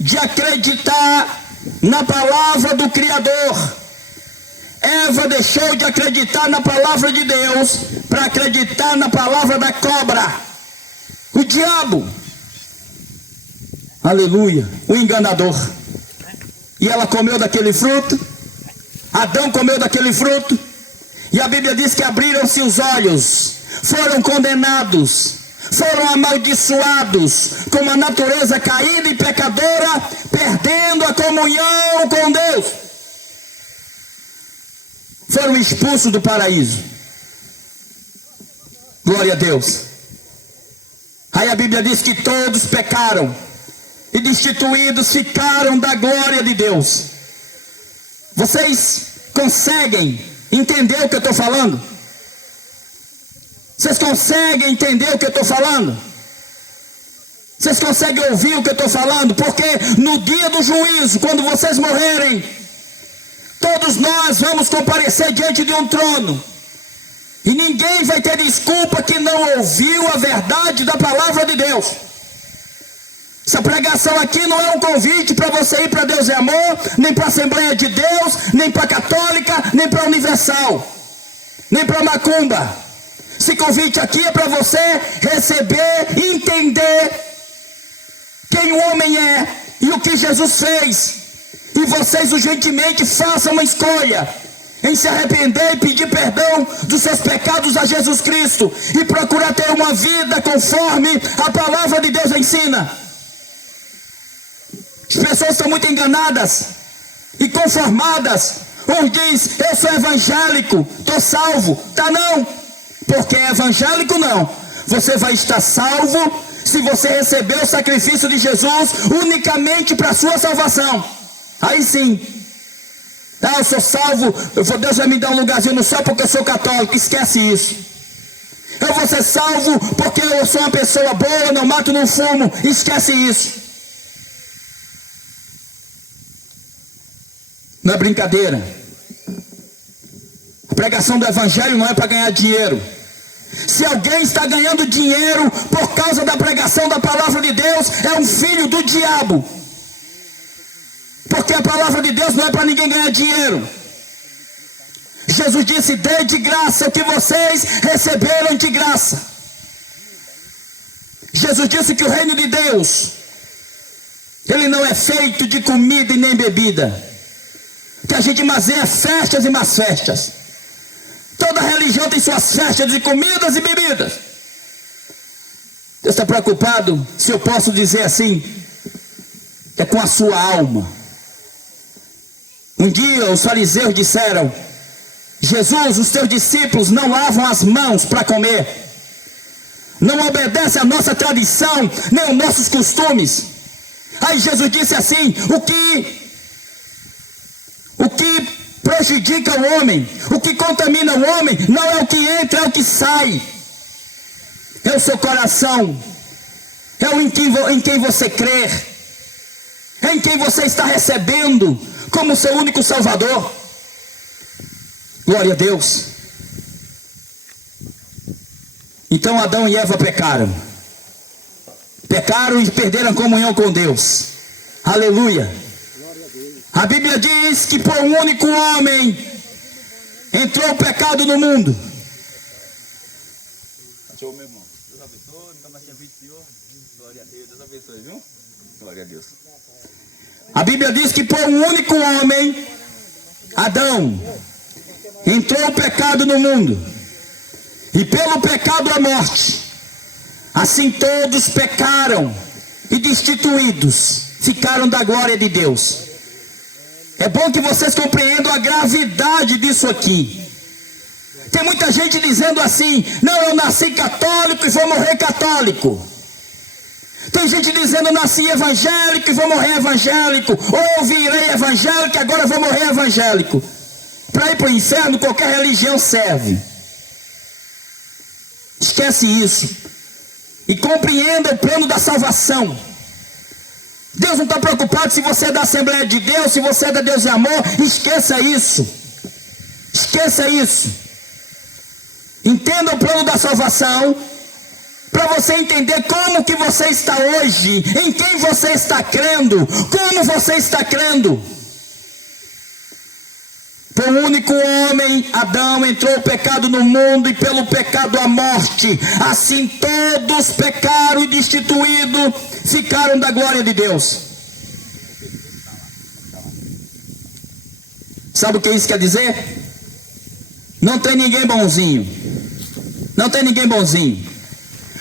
de acreditar na palavra do Criador. Eva deixou de acreditar na palavra de Deus para acreditar na palavra da cobra, o diabo. Aleluia, o enganador. E ela comeu daquele fruto, Adão comeu daquele fruto, e a Bíblia diz que abriram-se os olhos, foram condenados, foram amaldiçoados, com uma natureza caída e pecadora, perdendo a comunhão com Deus. Foram expulsos do paraíso. Glória a Deus. Aí a Bíblia diz que todos pecaram e destituídos ficaram da glória de Deus. Vocês conseguem entender o que eu estou falando? Vocês conseguem entender o que eu estou falando? Vocês conseguem ouvir o que eu estou falando? Porque no dia do juízo, quando vocês morrerem, todos nós vamos comparecer diante de um trono. E ninguém vai ter desculpa que não ouviu a verdade da palavra de Deus. Essa pregação aqui não é um convite para você ir para Deus é Amor, nem para a Assembleia de Deus, nem para a Católica, nem para a Universal, nem para a Macumba. Esse convite aqui é para você receber, entender quem o homem é e o que Jesus fez. E vocês urgentemente façam uma escolha em se arrepender e pedir perdão dos seus pecados a Jesus Cristo e procurar ter uma vida conforme a palavra de Deus ensina. As pessoas estão muito enganadas e conformadas. Um diz, eu sou evangélico, estou salvo. Tá não, porque evangélico não. Você vai estar salvo se você receber o sacrifício de Jesus unicamente para a sua salvação. Aí sim. Ah, eu sou salvo, Deus vai me dar um lugarzinho no céu porque eu sou católico. Esquece isso. Eu vou ser salvo porque eu sou uma pessoa boa, não mato, não fumo. Esquece isso. Não é brincadeira. A pregação do evangelho não é para ganhar dinheiro. Se alguém está ganhando dinheiro por causa da pregação da palavra de Deus, é um filho do diabo. Porque a palavra de Deus não é para ninguém ganhar dinheiro. Jesus disse, dê de graça o que vocês receberam de graça. Jesus disse que o reino de Deus, ele não é feito de comida e nem bebida. Que a gente mazeia festas e más festas. Toda religião tem suas festas de comidas e bebidas. Deus está preocupado, se eu posso dizer assim, é com a sua alma. Um dia os fariseus disseram, Jesus, os teus discípulos não lavam as mãos para comer. Não obedecem à nossa tradição, nem aos nossos costumes. Aí Jesus disse assim, o que prejudica o homem, o que contamina o homem, não é o que entra, é o que sai. É o seu coração, é o em quem você crer, é em quem você está recebendo como seu único Salvador. Glória a Deus. Então Adão e Eva pecaram e perderam a comunhão com Deus. Aleluia. A Bíblia diz que por um único homem entrou o pecado no mundo. Show, meu irmão. Deus abençoe, nunca mais tinha visto o Senhor. Glória a Deus, Deus abençoe, viu? Glória a Deus. A Bíblia diz que por um único homem, Adão, entrou o pecado no mundo. E pelo pecado a morte. Assim todos pecaram e destituídos ficaram da glória de Deus. É bom que vocês compreendam a gravidade disso aqui. Tem muita gente dizendo assim, não, eu nasci católico e vou morrer católico. Tem gente dizendo, eu nasci evangélico e vou morrer evangélico. Ou eu virei evangélico e agora vou morrer evangélico. Para ir para o inferno, qualquer religião serve. Esquece isso. E compreenda o plano da salvação. Deus não está preocupado se você é da Assembleia de Deus, se você é da Deus e Amor. Esqueça isso. Esqueça isso. Entenda o plano da salvação, para você entender como que você está hoje, em quem você está crendo, como você está crendo. Por um único homem, Adão, entrou o pecado no mundo e pelo pecado a morte. Assim todos pecaram e destituídos ficaram da glória de Deus. Sabe o que isso quer dizer? Não tem ninguém bonzinho. Não tem ninguém bonzinho.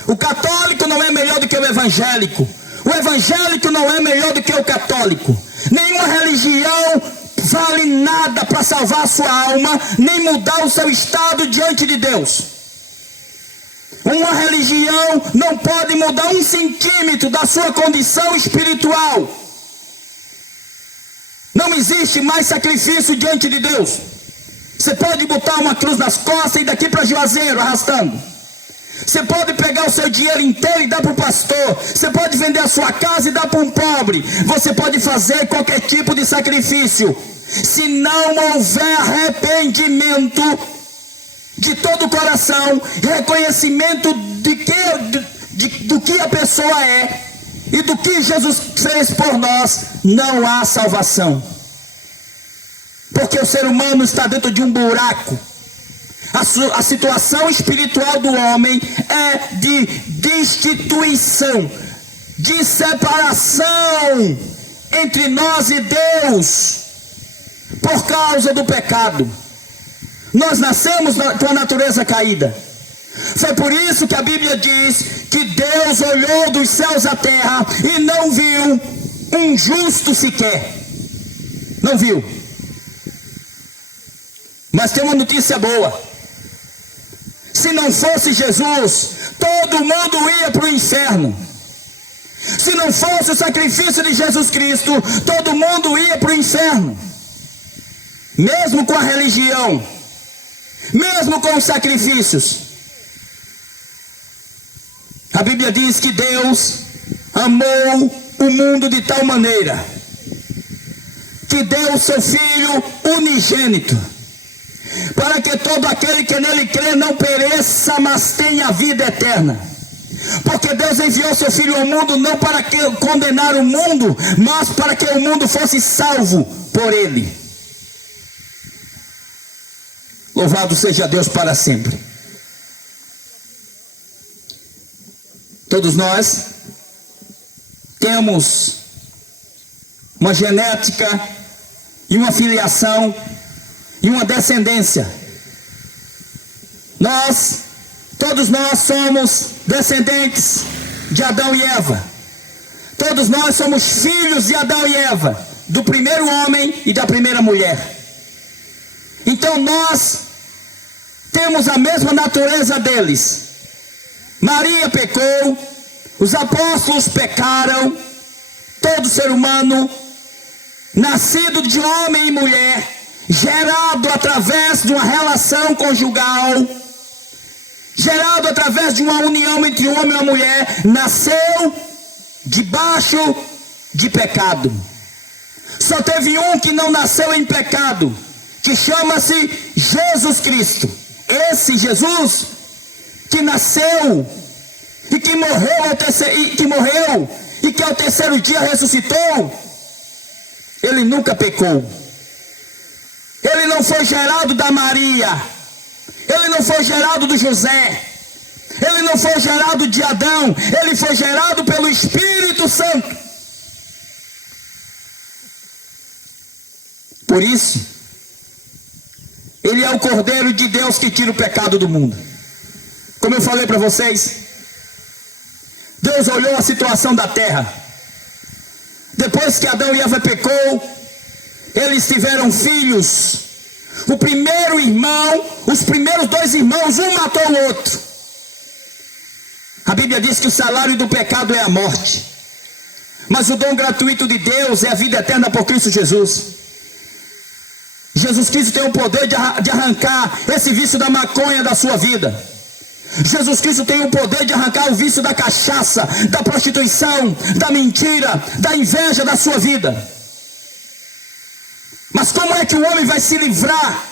O católico não é melhor do que o evangélico. O evangélico não é melhor do que o católico. Nenhuma religião vale nada para salvar a sua alma, nem mudar o seu estado diante de Deus. Uma religião não pode mudar 1 centímetro da sua condição espiritual. Não existe mais sacrifício diante de Deus. Você pode botar uma cruz nas costas e ir daqui para Juazeiro arrastando. Você pode pegar o seu dinheiro inteiro e dar para o pastor. Você pode vender a sua casa e dar para um pobre. Você pode fazer qualquer tipo de sacrifício. Se não houver arrependimento de todo o coração, reconhecimento do que a pessoa é e do que Jesus fez por nós, não há salvação. Porque o ser humano está dentro de um buraco. A situação espiritual do homem é de destituição, de separação entre nós e Deus, por causa do pecado. Nós nascemos com a natureza caída. Foi por isso que a Bíblia diz que Deus olhou dos céus à terra e não viu um justo sequer. Não viu. Mas tem uma notícia boa. Se não fosse Jesus, todo mundo ia para o inferno. Se não fosse o sacrifício de Jesus Cristo, todo mundo ia para o inferno. Mesmo com a religião, mesmo com os sacrifícios. A Bíblia diz que Deus amou o mundo de tal maneira que deu o seu Filho unigênito, para que todo aquele que nele crê não pereça, mas tenha vida eterna. Porque Deus enviou seu Filho ao mundo não para condenar o mundo, mas para que o mundo fosse salvo por ele. Louvado seja Deus para sempre. Todos nós temos uma genética e uma filiação e uma descendência. Todos nós somos descendentes de Adão e Eva. Todos nós somos filhos de Adão e Eva, do primeiro homem e da primeira mulher. Então nós temos a mesma natureza deles. Maria pecou, os apóstolos pecaram, todo ser humano, nascido de homem e mulher, gerado através de uma relação conjugal, gerado através de uma união entre um homem e uma mulher, nasceu debaixo de pecado. Só teve um que não nasceu em pecado, que chama-se Jesus Cristo. Esse Jesus que nasceu e que morreu e que ao terceiro dia ressuscitou, ele nunca pecou. Ele não foi gerado da Maria, ele não foi gerado do José, ele não foi gerado de Adão, ele foi gerado pelo Espírito Santo. Por isso, ele é o Cordeiro de Deus que tira o pecado do mundo. Como eu falei para vocês, Deus olhou a situação da terra. Depois que Adão e Eva pecou, eles tiveram filhos. O primeiro irmão, os primeiros dois irmãos, um matou o outro. A Bíblia diz que o salário do pecado é a morte, mas o dom gratuito de Deus é a vida eterna por Cristo Jesus. Jesus Cristo tem o poder de arrancar esse vício da maconha da sua vida. Jesus Cristo tem o poder de arrancar o vício da cachaça, da prostituição, da mentira, da inveja da sua vida. Mas como é que o homem vai se livrar?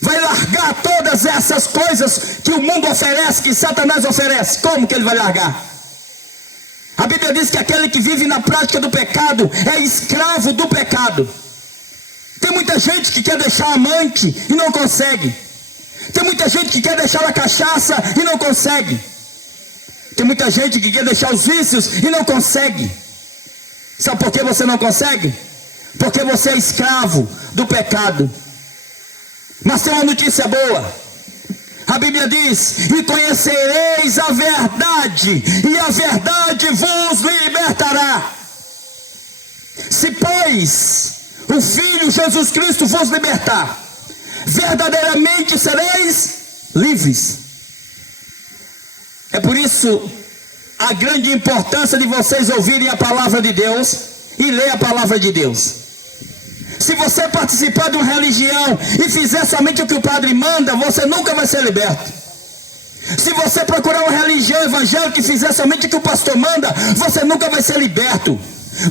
Vai largar todas essas coisas que o mundo oferece, que Satanás oferece? Como que ele vai largar? A Bíblia diz que aquele que vive na prática do pecado é escravo do pecado. Tem muita gente que quer deixar a amante e não consegue. Tem muita gente que quer deixar a cachaça e não consegue. Tem muita gente que quer deixar os vícios e não consegue. Sabe por que você não consegue? Porque você é escravo do pecado. Mas tem uma notícia boa. A Bíblia diz: e conhecereis a verdade, e a verdade vos libertará. Se pois o Filho Jesus Cristo vos libertar, verdadeiramente sereis livres. É por isso a grande importância de vocês ouvirem a palavra de Deus e ler a palavra de Deus. Se você participar de uma religião e fizer somente o que o padre manda, você nunca vai ser liberto. Se você procurar uma religião evangélica e fizer somente o que o pastor manda, você nunca vai ser liberto.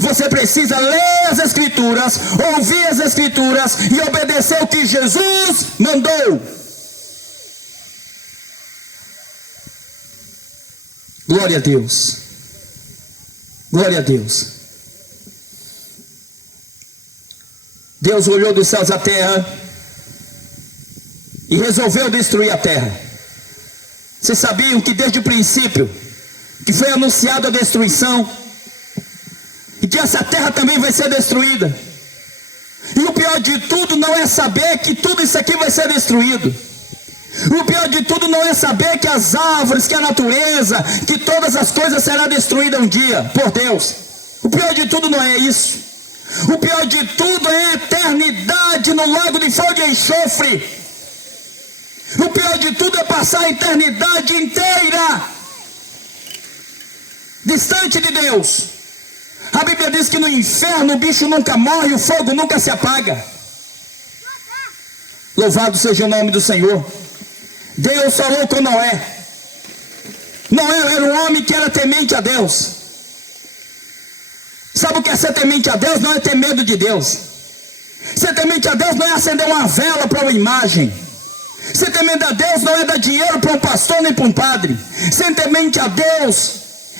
Você precisa ler as Escrituras, ouvir as Escrituras e obedecer o que Jesus mandou. Glória a Deus. Glória a Deus. Deus olhou dos céus à terra e resolveu destruir a terra. Vocês sabiam que desde o princípio que foi anunciada a destruição e que essa terra também vai ser destruída? E o pior de tudo não é saber que tudo isso aqui vai ser destruído. O pior de tudo não é saber que as árvores, que a natureza, que todas as coisas serão destruídas um dia por Deus. O pior de tudo não é isso. O pior de tudo é a eternidade no lago de fogo e enxofre. O pior de tudo é passar a eternidade inteira distante de Deus. A Bíblia diz que no inferno o bicho nunca morre, o fogo nunca se apaga. Louvado seja o nome do Senhor. Deus falou com Noé. Noé era um homem que era temente a Deus. Sabe o que é ser temente a Deus? Não é ter medo de Deus. Ser temente a Deus não é acender uma vela para uma imagem. Ser temente a Deus não é dar dinheiro para um pastor nem para um padre. Ser temente a Deus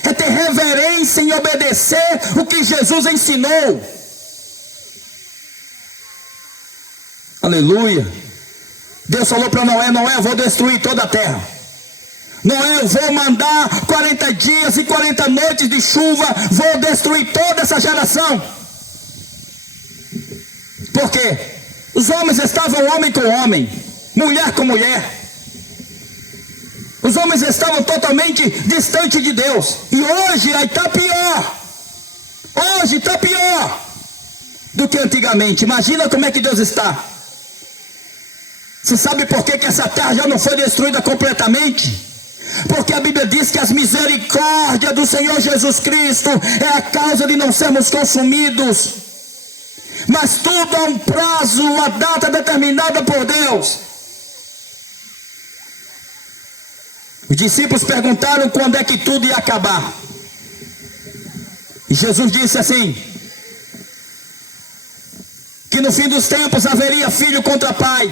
é ter reverência em obedecer o que Jesus ensinou. Aleluia. Deus falou para Noé: Noé, eu vou destruir toda a terra. Noé, eu vou mandar 40 dias e 40 noites de chuva, vou destruir toda essa geração. Por quê? Os homens estavam homem com homem, mulher com mulher. Os homens estavam totalmente distantes de Deus. E hoje está pior. Hoje está pior do que antigamente. Imagina como é que Deus está. Você sabe por que essa terra já não foi destruída completamente? Porque a Bíblia diz que as misericórdias do Senhor Jesus Cristo é a causa de não sermos consumidos. Mas tudo há um prazo, uma data determinada por Deus. Os discípulos perguntaram quando é que tudo ia acabar. E Jesus disse assim: que no fim dos tempos haveria filho contra pai,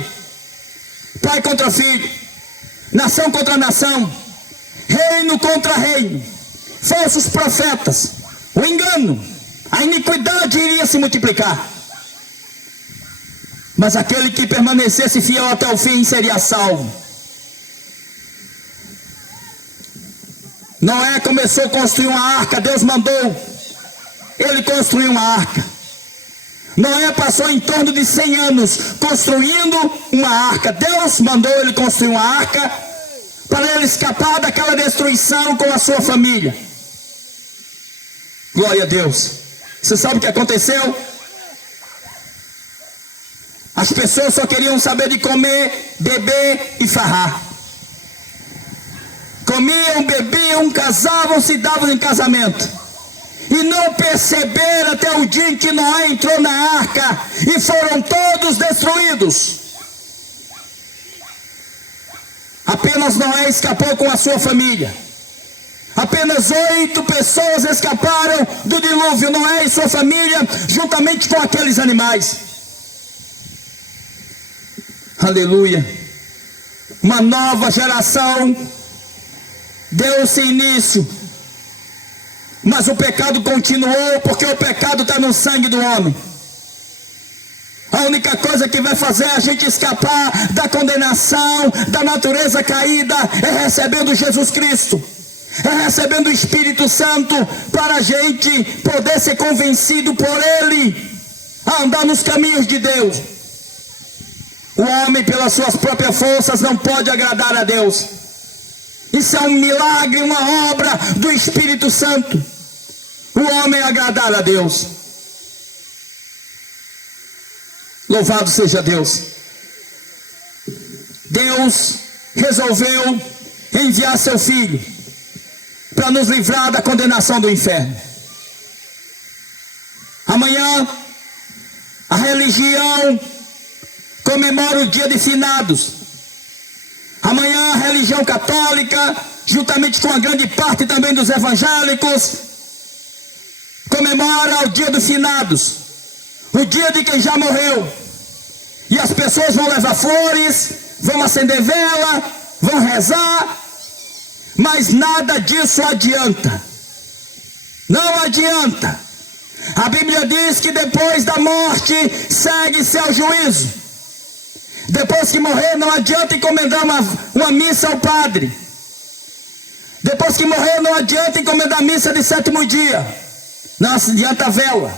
pai contra filho, nação contra nação, reino contra reino, falsos profetas, o engano, a iniquidade iria se multiplicar. Mas aquele que permanecesse fiel até o fim seria salvo. Noé começou a construir uma arca, Deus mandou ele construir uma arca. Noé passou em torno de 100 anos construindo uma arca. Deus mandou ele construir uma arca para ele escapar daquela destruição com a sua família. Glória a Deus. Você sabe o que aconteceu? As pessoas só queriam saber de comer, beber e farrar. Comiam, bebiam, casavam, se davam em casamento. E não perceberam até o dia em que Noé entrou na arca e foram todos destruídos. Apenas Noé escapou com a sua família. Apenas 8 pessoas escaparam do dilúvio, Noé e sua família, juntamente com aqueles animais. Aleluia. Uma nova geração deu-se início. Mas o pecado continuou, porque o pecado está no sangue do homem. A única coisa que vai fazer a gente escapar da condenação, da natureza caída, é recebendo Jesus Cristo. É recebendo o Espírito Santo, para a gente poder ser convencido por Ele a andar nos caminhos de Deus. O homem, pelas suas próprias forças, não pode agradar a Deus. Isso é um milagre, uma obra do Espírito Santo. O homem agradar a Deus. Louvado seja Deus. Deus resolveu enviar seu filho. para nos livrar da condenação do inferno. Amanhã, a religião comemora o dia de finados. Amanhã, a religião católica, juntamente com a grande parte também dos evangélicos, comemora o dia dos finados, o dia de quem já morreu. E as pessoas vão levar flores, vão acender vela, vão rezar, mas nada disso adianta. Não adianta. A Bíblia diz que depois da morte segue-se ao juízo. Depois que morrer, não adianta encomendar uma missa ao padre. Depois que morrer, não adianta encomendar a missa de sétimo dia. Não adianta vela,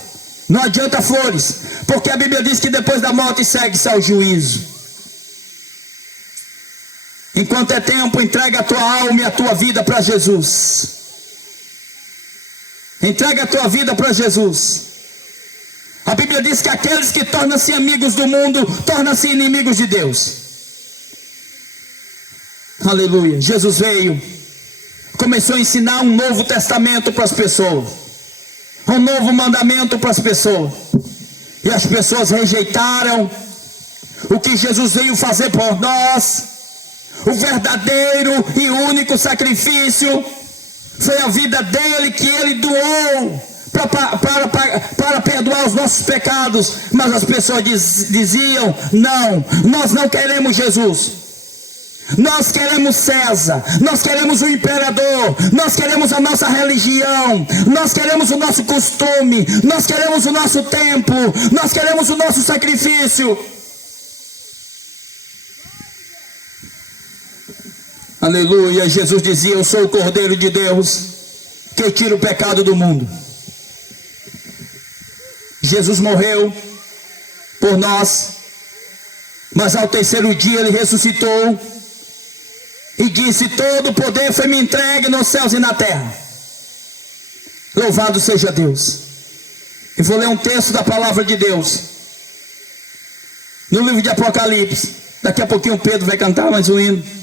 não adianta flores, porque a Bíblia diz que depois da morte segue-se ao juízo. Enquanto é tempo, entrega a tua alma e a tua vida para Jesus. Entrega a tua vida para Jesus. A Bíblia diz que aqueles que tornam-se amigos do mundo, tornam-se inimigos de Deus. Aleluia. Jesus veio, começou a ensinar um novo testamento para as pessoas, um novo mandamento para as pessoas, e as pessoas rejeitaram o que Jesus veio fazer por nós. O verdadeiro e único sacrifício foi a vida dele, que ele doou para perdoar os nossos pecados. Mas as pessoas diziam: não, nós não queremos Jesus, nós queremos César, nós queremos o imperador, nós queremos a nossa religião, nós queremos o nosso costume, nós queremos o nosso templo, nós queremos o nosso sacrifício. Aleluia. Jesus dizia: eu sou o Cordeiro de Deus que tira o pecado do mundo. Jesus morreu por nós, mas ao terceiro dia ele ressuscitou e disse: todo o poder foi me entregue nos céus e na terra. Louvado seja Deus. E vou ler um texto da palavra de Deus no livro de Apocalipse. Daqui a pouquinho o Pedro vai cantar mais um hino.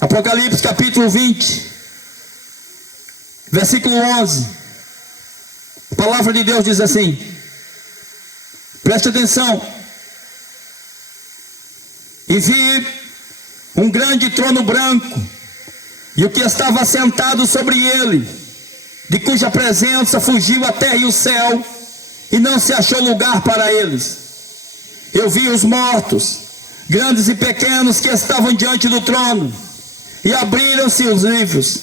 Apocalipse capítulo 20, versículo 11. A palavra de Deus diz assim, preste atenção: e vi um grande trono branco, e o que estava sentado sobre ele, de cuja presença fugiu a terra e o céu, e não se achou lugar para eles. Eu vi os mortos, grandes e pequenos, que estavam diante do trono, e abriram-se os livros,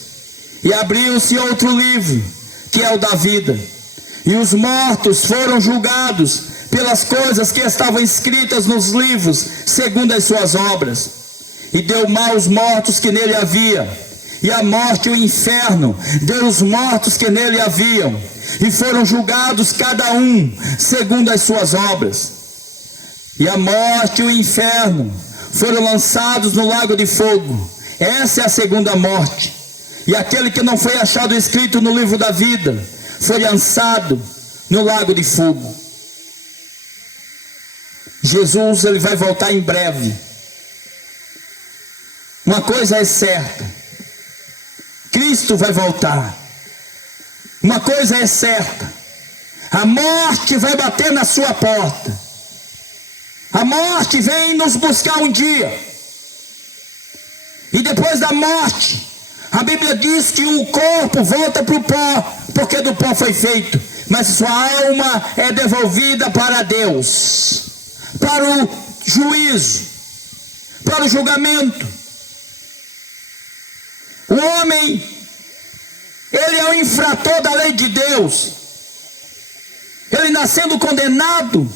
e abriu-se outro livro, que é o da vida, e os mortos foram julgados pelas coisas que estavam escritas nos livros, segundo as suas obras. E deu mal os mortos que nele havia, e a morte e o inferno deu os mortos que nele haviam, e foram julgados cada um segundo as suas obras. E a morte e o inferno foram lançados no lago de fogo. Essa é a segunda morte. E aquele que não foi achado escrito no livro da vida foi lançado no lago de fogo. Jesus, ele vai voltar em breve. Uma coisa é certa: Cristo vai voltar. Uma coisa é certa: a morte vai bater na sua porta. A morte vem nos buscar um dia. E depois da morte, a Bíblia diz que o corpo volta para o pó, porque do pó foi feito, mas sua alma é devolvida para Deus, para o juízo, para o julgamento. O homem, ele é o infrator da lei de Deus. Ele, nascendo condenado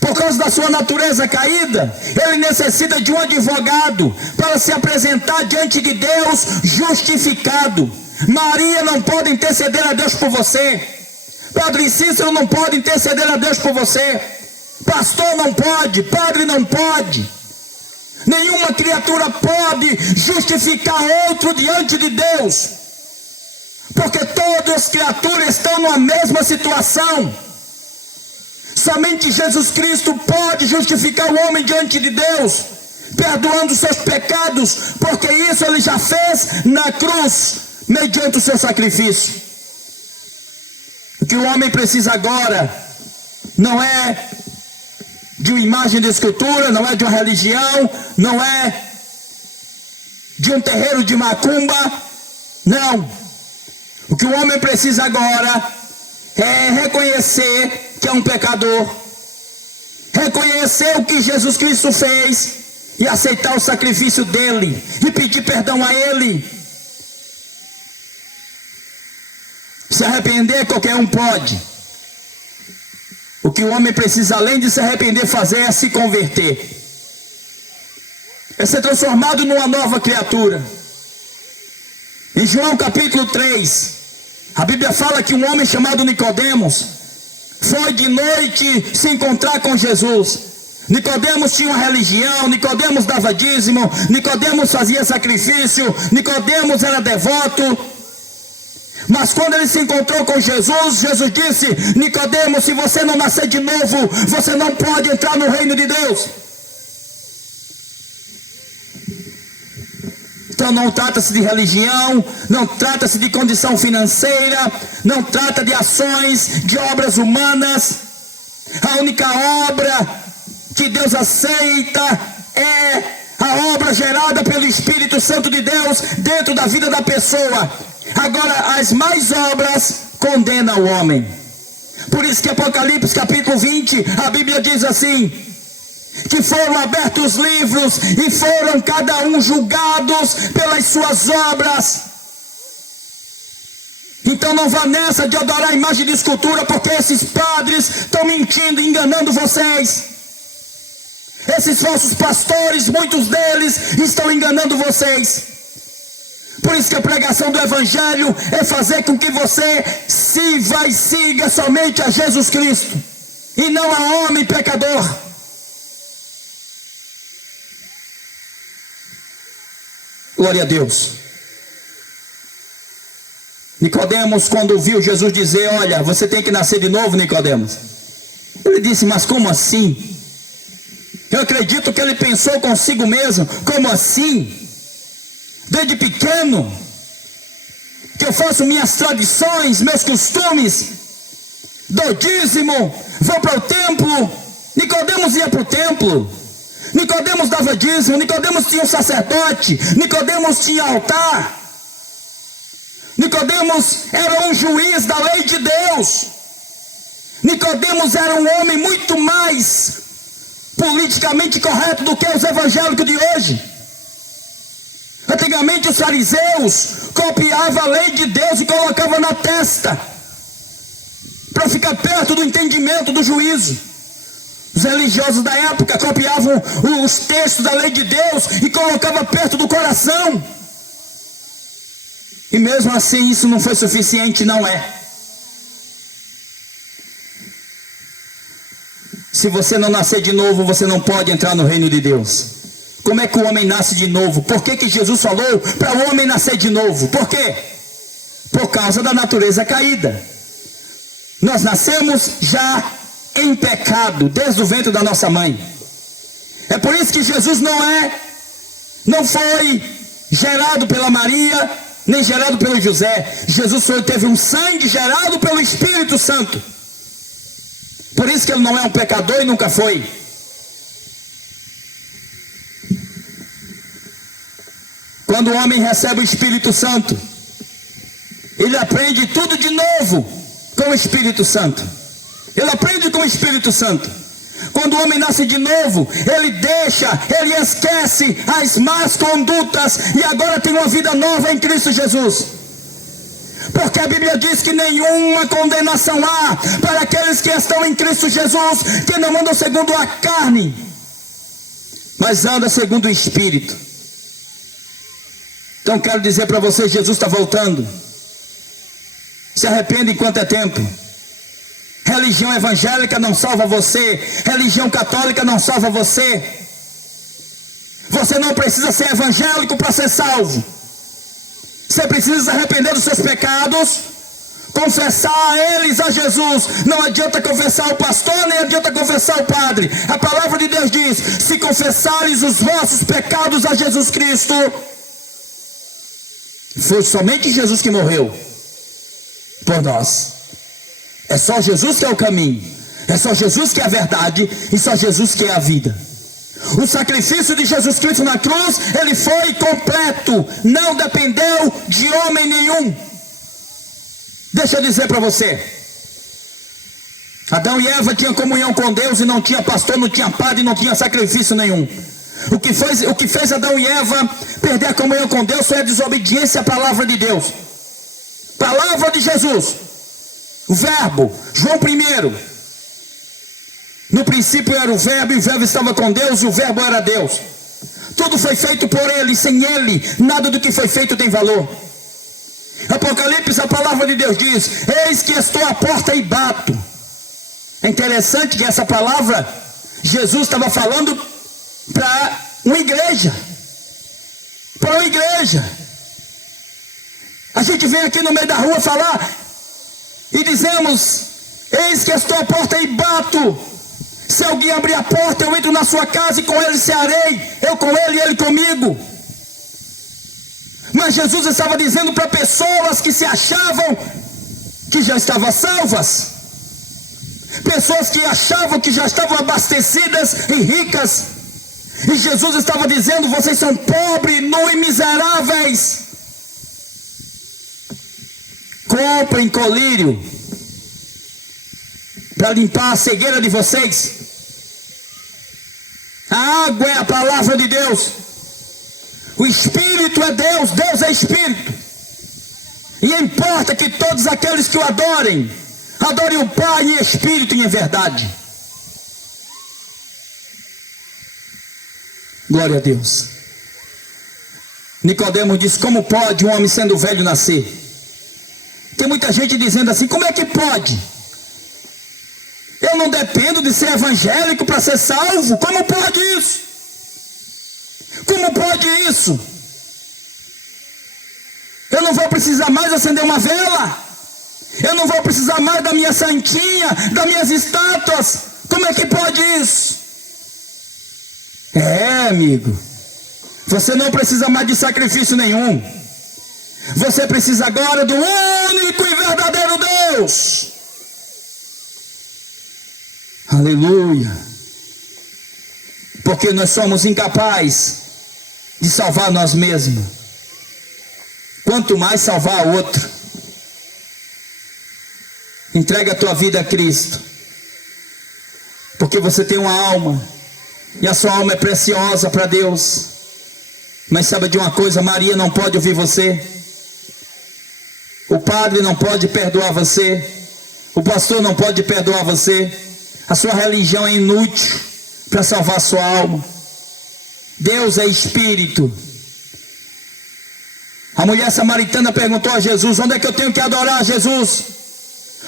por causa da sua natureza caída, ele necessita de um advogado para se apresentar diante de Deus justificado. Maria não pode interceder a Deus por você. Padre Cícero não pode interceder a Deus por você. Pastor não pode, padre não pode. Nenhuma criatura pode justificar outro diante de Deus, porque todas as criaturas estão numa mesma situação. Somente Jesus Cristo pode justificar o homem diante de Deus, perdoando seus pecados, porque isso ele já fez na cruz, mediante o seu sacrifício. O que o homem precisa agora não é de uma imagem de escultura, não é de uma religião, não é de um terreiro de macumba, não. O que o homem precisa agora é reconhecer que é um pecador, reconhecer o que Jesus Cristo fez e aceitar o sacrifício dele e pedir perdão a ele. Se arrepender, qualquer um pode. O que o homem precisa, além de se arrepender, fazer é se converter, é ser transformado numa nova criatura. Em João capítulo 3, a Bíblia fala que um homem chamado Nicodemos foi de noite se encontrar com Jesus. Nicodemos tinha uma religião, Nicodemos dava dízimo, Nicodemos fazia sacrifício, Nicodemos era devoto. Mas quando ele se encontrou com Jesus, Jesus disse: Nicodemos, se você não nascer de novo, você não pode entrar no reino de Deus. Então não trata-se de religião, não trata-se de condição financeira, não trata de ações, de obras humanas. A única obra que Deus aceita é a obra gerada pelo Espírito Santo de Deus dentro da vida da pessoa. Agora, as mais obras condenam o homem. Por isso que Apocalipse capítulo 20, a Bíblia diz assim: que foram abertos livros e foram cada um julgados pelas suas obras. Então não vá nessa de adorar a imagem de escultura, porque esses padres estão mentindo, enganando vocês. Esses falsos pastores, muitos deles estão enganando vocês. Por isso que a pregação do Evangelho é fazer com que você sirva e siga somente a Jesus Cristo, e não a homem pecador. Glória a Deus. Nicodemos, quando viu Jesus dizer: olha, você tem que nascer de novo, Nicodemos, ele disse: mas como assim? Eu acredito que ele pensou consigo mesmo: como assim? Desde pequeno que eu faço minhas tradições, meus costumes, dou dízimo, vou para o templo. Nicodemos ia para o templo, Nicodemos dava dízimo, Nicodemos tinha um sacerdote, Nicodemos tinha altar, Nicodemos era um juiz da lei de Deus, Nicodemos era um homem muito mais politicamente correto do que os evangélicos de hoje. Antigamente os fariseus copiavam a lei de Deus e colocavam na testa, para ficar perto do entendimento do juízo. Os religiosos da época copiavam os textos da lei de Deus e colocavam perto do coração. E mesmo assim isso não foi suficiente, não é. Se você não nascer de novo, você não pode entrar no reino de Deus. Como é que o homem nasce de novo? Por que Jesus falou para o homem nascer de novo? Por quê? Por causa da natureza caída. Nós nascemos já em pecado, desde o ventre da nossa mãe. É por isso que Jesus não foi gerado pela Maria, nem gerado pelo José. Jesus teve um sangue gerado pelo Espírito Santo. Por isso que ele não é um pecador e nunca foi. Quando o homem recebe o Espírito Santo, ele aprende tudo de novo com o Espírito Santo. Ele aprende com o Espírito Santo. Quando o homem nasce de novo, ele esquece as más condutas e agora tem uma vida nova em Cristo Jesus. Porque a Bíblia diz que nenhuma condenação há para aqueles que estão em Cristo Jesus, que não andam segundo a carne, mas andam segundo o Espírito. Então quero dizer para você, Jesus está voltando. Se arrependa enquanto é tempo. Religião evangélica não salva você, religião católica não salva você. Você não precisa ser evangélico para ser salvo. Você precisa se arrepender dos seus pecados, confessar a eles a Jesus. Não adianta confessar o pastor, nem adianta confessar o padre. A palavra de Deus diz: se confessares os vossos pecados a Jesus Cristo, foi somente Jesus que morreu por nós. É só Jesus que é o caminho, é só Jesus que é a verdade, e só Jesus que é a vida. O sacrifício de Jesus Cristo na cruz, ele foi completo, não dependeu de homem nenhum. Deixa eu dizer para você, Adão e Eva tinham comunhão com Deus e não tinha pastor, não tinha padre, não tinha sacrifício nenhum. O que fez Adão e Eva perder a comunhão com Deus foi a desobediência à palavra de Deus. Palavra de Jesus, o verbo, João 1. No princípio era o verbo, e o verbo estava com Deus, e o verbo era Deus. Tudo foi feito por ele, sem ele, nada do que foi feito tem valor. Apocalipse, a palavra de Deus diz: eis que estou à porta e bato. É interessante que essa palavra, Jesus estava falando para uma igreja. Para uma igreja. A gente vem aqui no meio da rua falar e dizemos: eis que estou à porta e bato. Se alguém abrir a porta, eu entro na sua casa e com ele cearei, eu com ele e ele comigo. Mas Jesus estava dizendo para pessoas que se achavam que já estavam salvas, pessoas que achavam que já estavam abastecidas e ricas, e Jesus estava dizendo: vocês são pobres, nus e miseráveis. Comprem colírio para limpar a cegueira de vocês. A água é a palavra de Deus. O Espírito é Deus, Deus é Espírito. E importa que todos aqueles que o adorem, adorem o Pai em Espírito e em verdade. Glória a Deus. Nicodemo disse: como pode um homem sendo velho nascer? Tem muita gente dizendo assim: como é que pode? Eu não dependo de ser evangélico para ser salvo. Como pode isso? Como pode isso? Eu não vou precisar mais acender uma vela. Eu não vou precisar mais da minha santinha, das minhas estátuas. Como é que pode isso? É, amigo, você não precisa mais de sacrifício nenhum. Você precisa agora do único e verdadeiro Deus. Aleluia. Porque nós somos incapazes de salvar nós mesmos, quanto mais salvar outro. Entrega a tua vida a Cristo, porque você tem uma alma, e a sua alma é preciosa para Deus. Mas sabe de uma coisa? Maria não pode ouvir você, o padre não pode perdoar você, o pastor não pode perdoar você. A sua religião é inútil para salvar a sua alma. Deus é Espírito. A mulher samaritana perguntou a Jesus: onde é que eu tenho que adorar Jesus?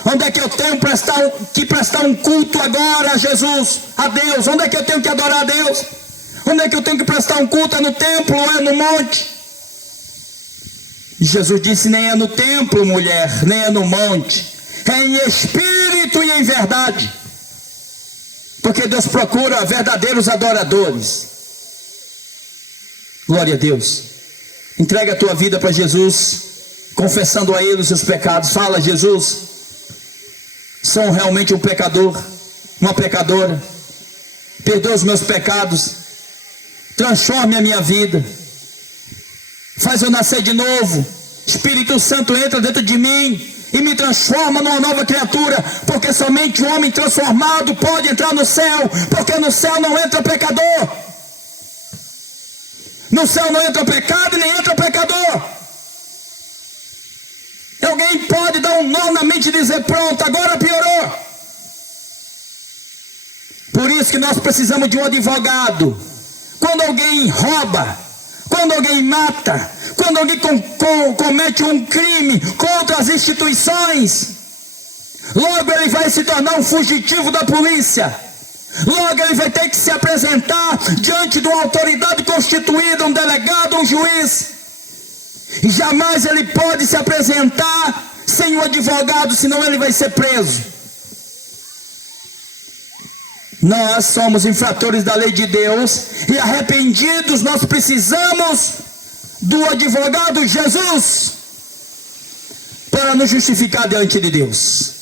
Onde é que eu tenho que prestar um culto agora a Jesus, a Deus? Onde é que eu tenho que adorar a Deus? Onde é que eu tenho que prestar um culto? É no templo ou é no monte? E Jesus disse: nem é no templo, mulher, nem é no monte, é em espírito e em verdade. Porque Deus procura verdadeiros adoradores. Glória a Deus. Entrega a tua vida para Jesus, confessando a Ele os seus pecados. Fala: Jesus, sou realmente um pecador, uma pecadora. Perdoa os meus pecados, transforme a minha vida, faz eu nascer de novo. Espírito Santo entra dentro de mim e me transforma numa nova criatura, porque somente o homem transformado pode entrar no céu, porque no céu não entra pecador. No céu não entra pecado e nem entra pecador. Alguém pode dar um nó na mente e dizer: pronto, agora piorou. Por isso que nós precisamos de um advogado. Quando alguém rouba, quando alguém mata, quando alguém comete um crime contra as instituições, logo ele vai se tornar um fugitivo da polícia. Logo ele vai ter que se apresentar diante de uma autoridade constituída, um delegado, um juiz. E jamais ele pode se apresentar sem o advogado, senão ele vai ser preso. Nós somos infratores da lei de Deus e arrependidos, nós precisamos do advogado Jesus para nos justificar diante de Deus.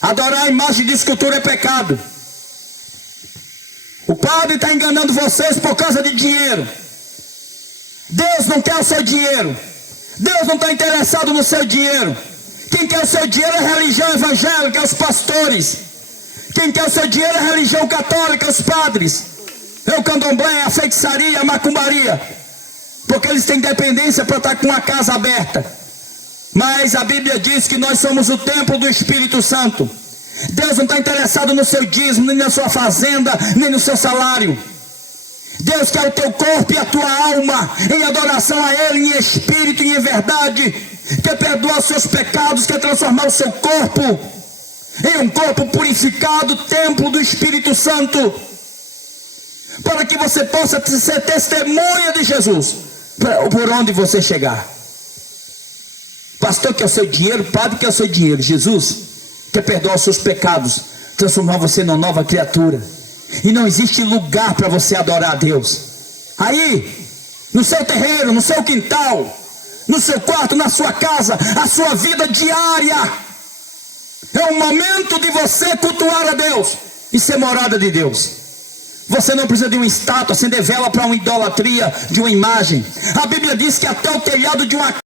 Adorar a imagem de escultura é pecado. O padre está enganando vocês por causa de dinheiro. Deus não quer o seu dinheiro. Deus não está interessado no seu dinheiro. Quem quer o seu dinheiro é a religião evangélica, é os pastores. Quem quer o seu dinheiro é a religião católica, os padres. É o candomblé, a feitiçaria, a macumbaria. Porque eles têm dependência para estar com a casa aberta. Mas a Bíblia diz que nós somos o templo do Espírito Santo. Deus não está interessado no seu dízimo, nem na sua fazenda, nem no seu salário. Deus quer o teu corpo e a tua alma em adoração a Ele, em espírito e em verdade. Quer perdoar os seus pecados, quer transformar o seu corpo em um corpo purificado, templo do Espírito Santo, para que você possa ser testemunha de Jesus por onde você chegar. Pastor quer o seu dinheiro, padre quer o seu dinheiro. Jesus quer perdoar os seus pecados, transformar você numa nova criatura. E não existe lugar para você adorar a Deus. Aí, no seu terreiro, no seu quintal, no seu quarto, na sua casa, a sua vida diária é um momento de você cultuar a Deus e ser morada de Deus. Você não precisa de uma estátua, acender vela para uma idolatria, de uma imagem. A Bíblia diz que até o telhado de uma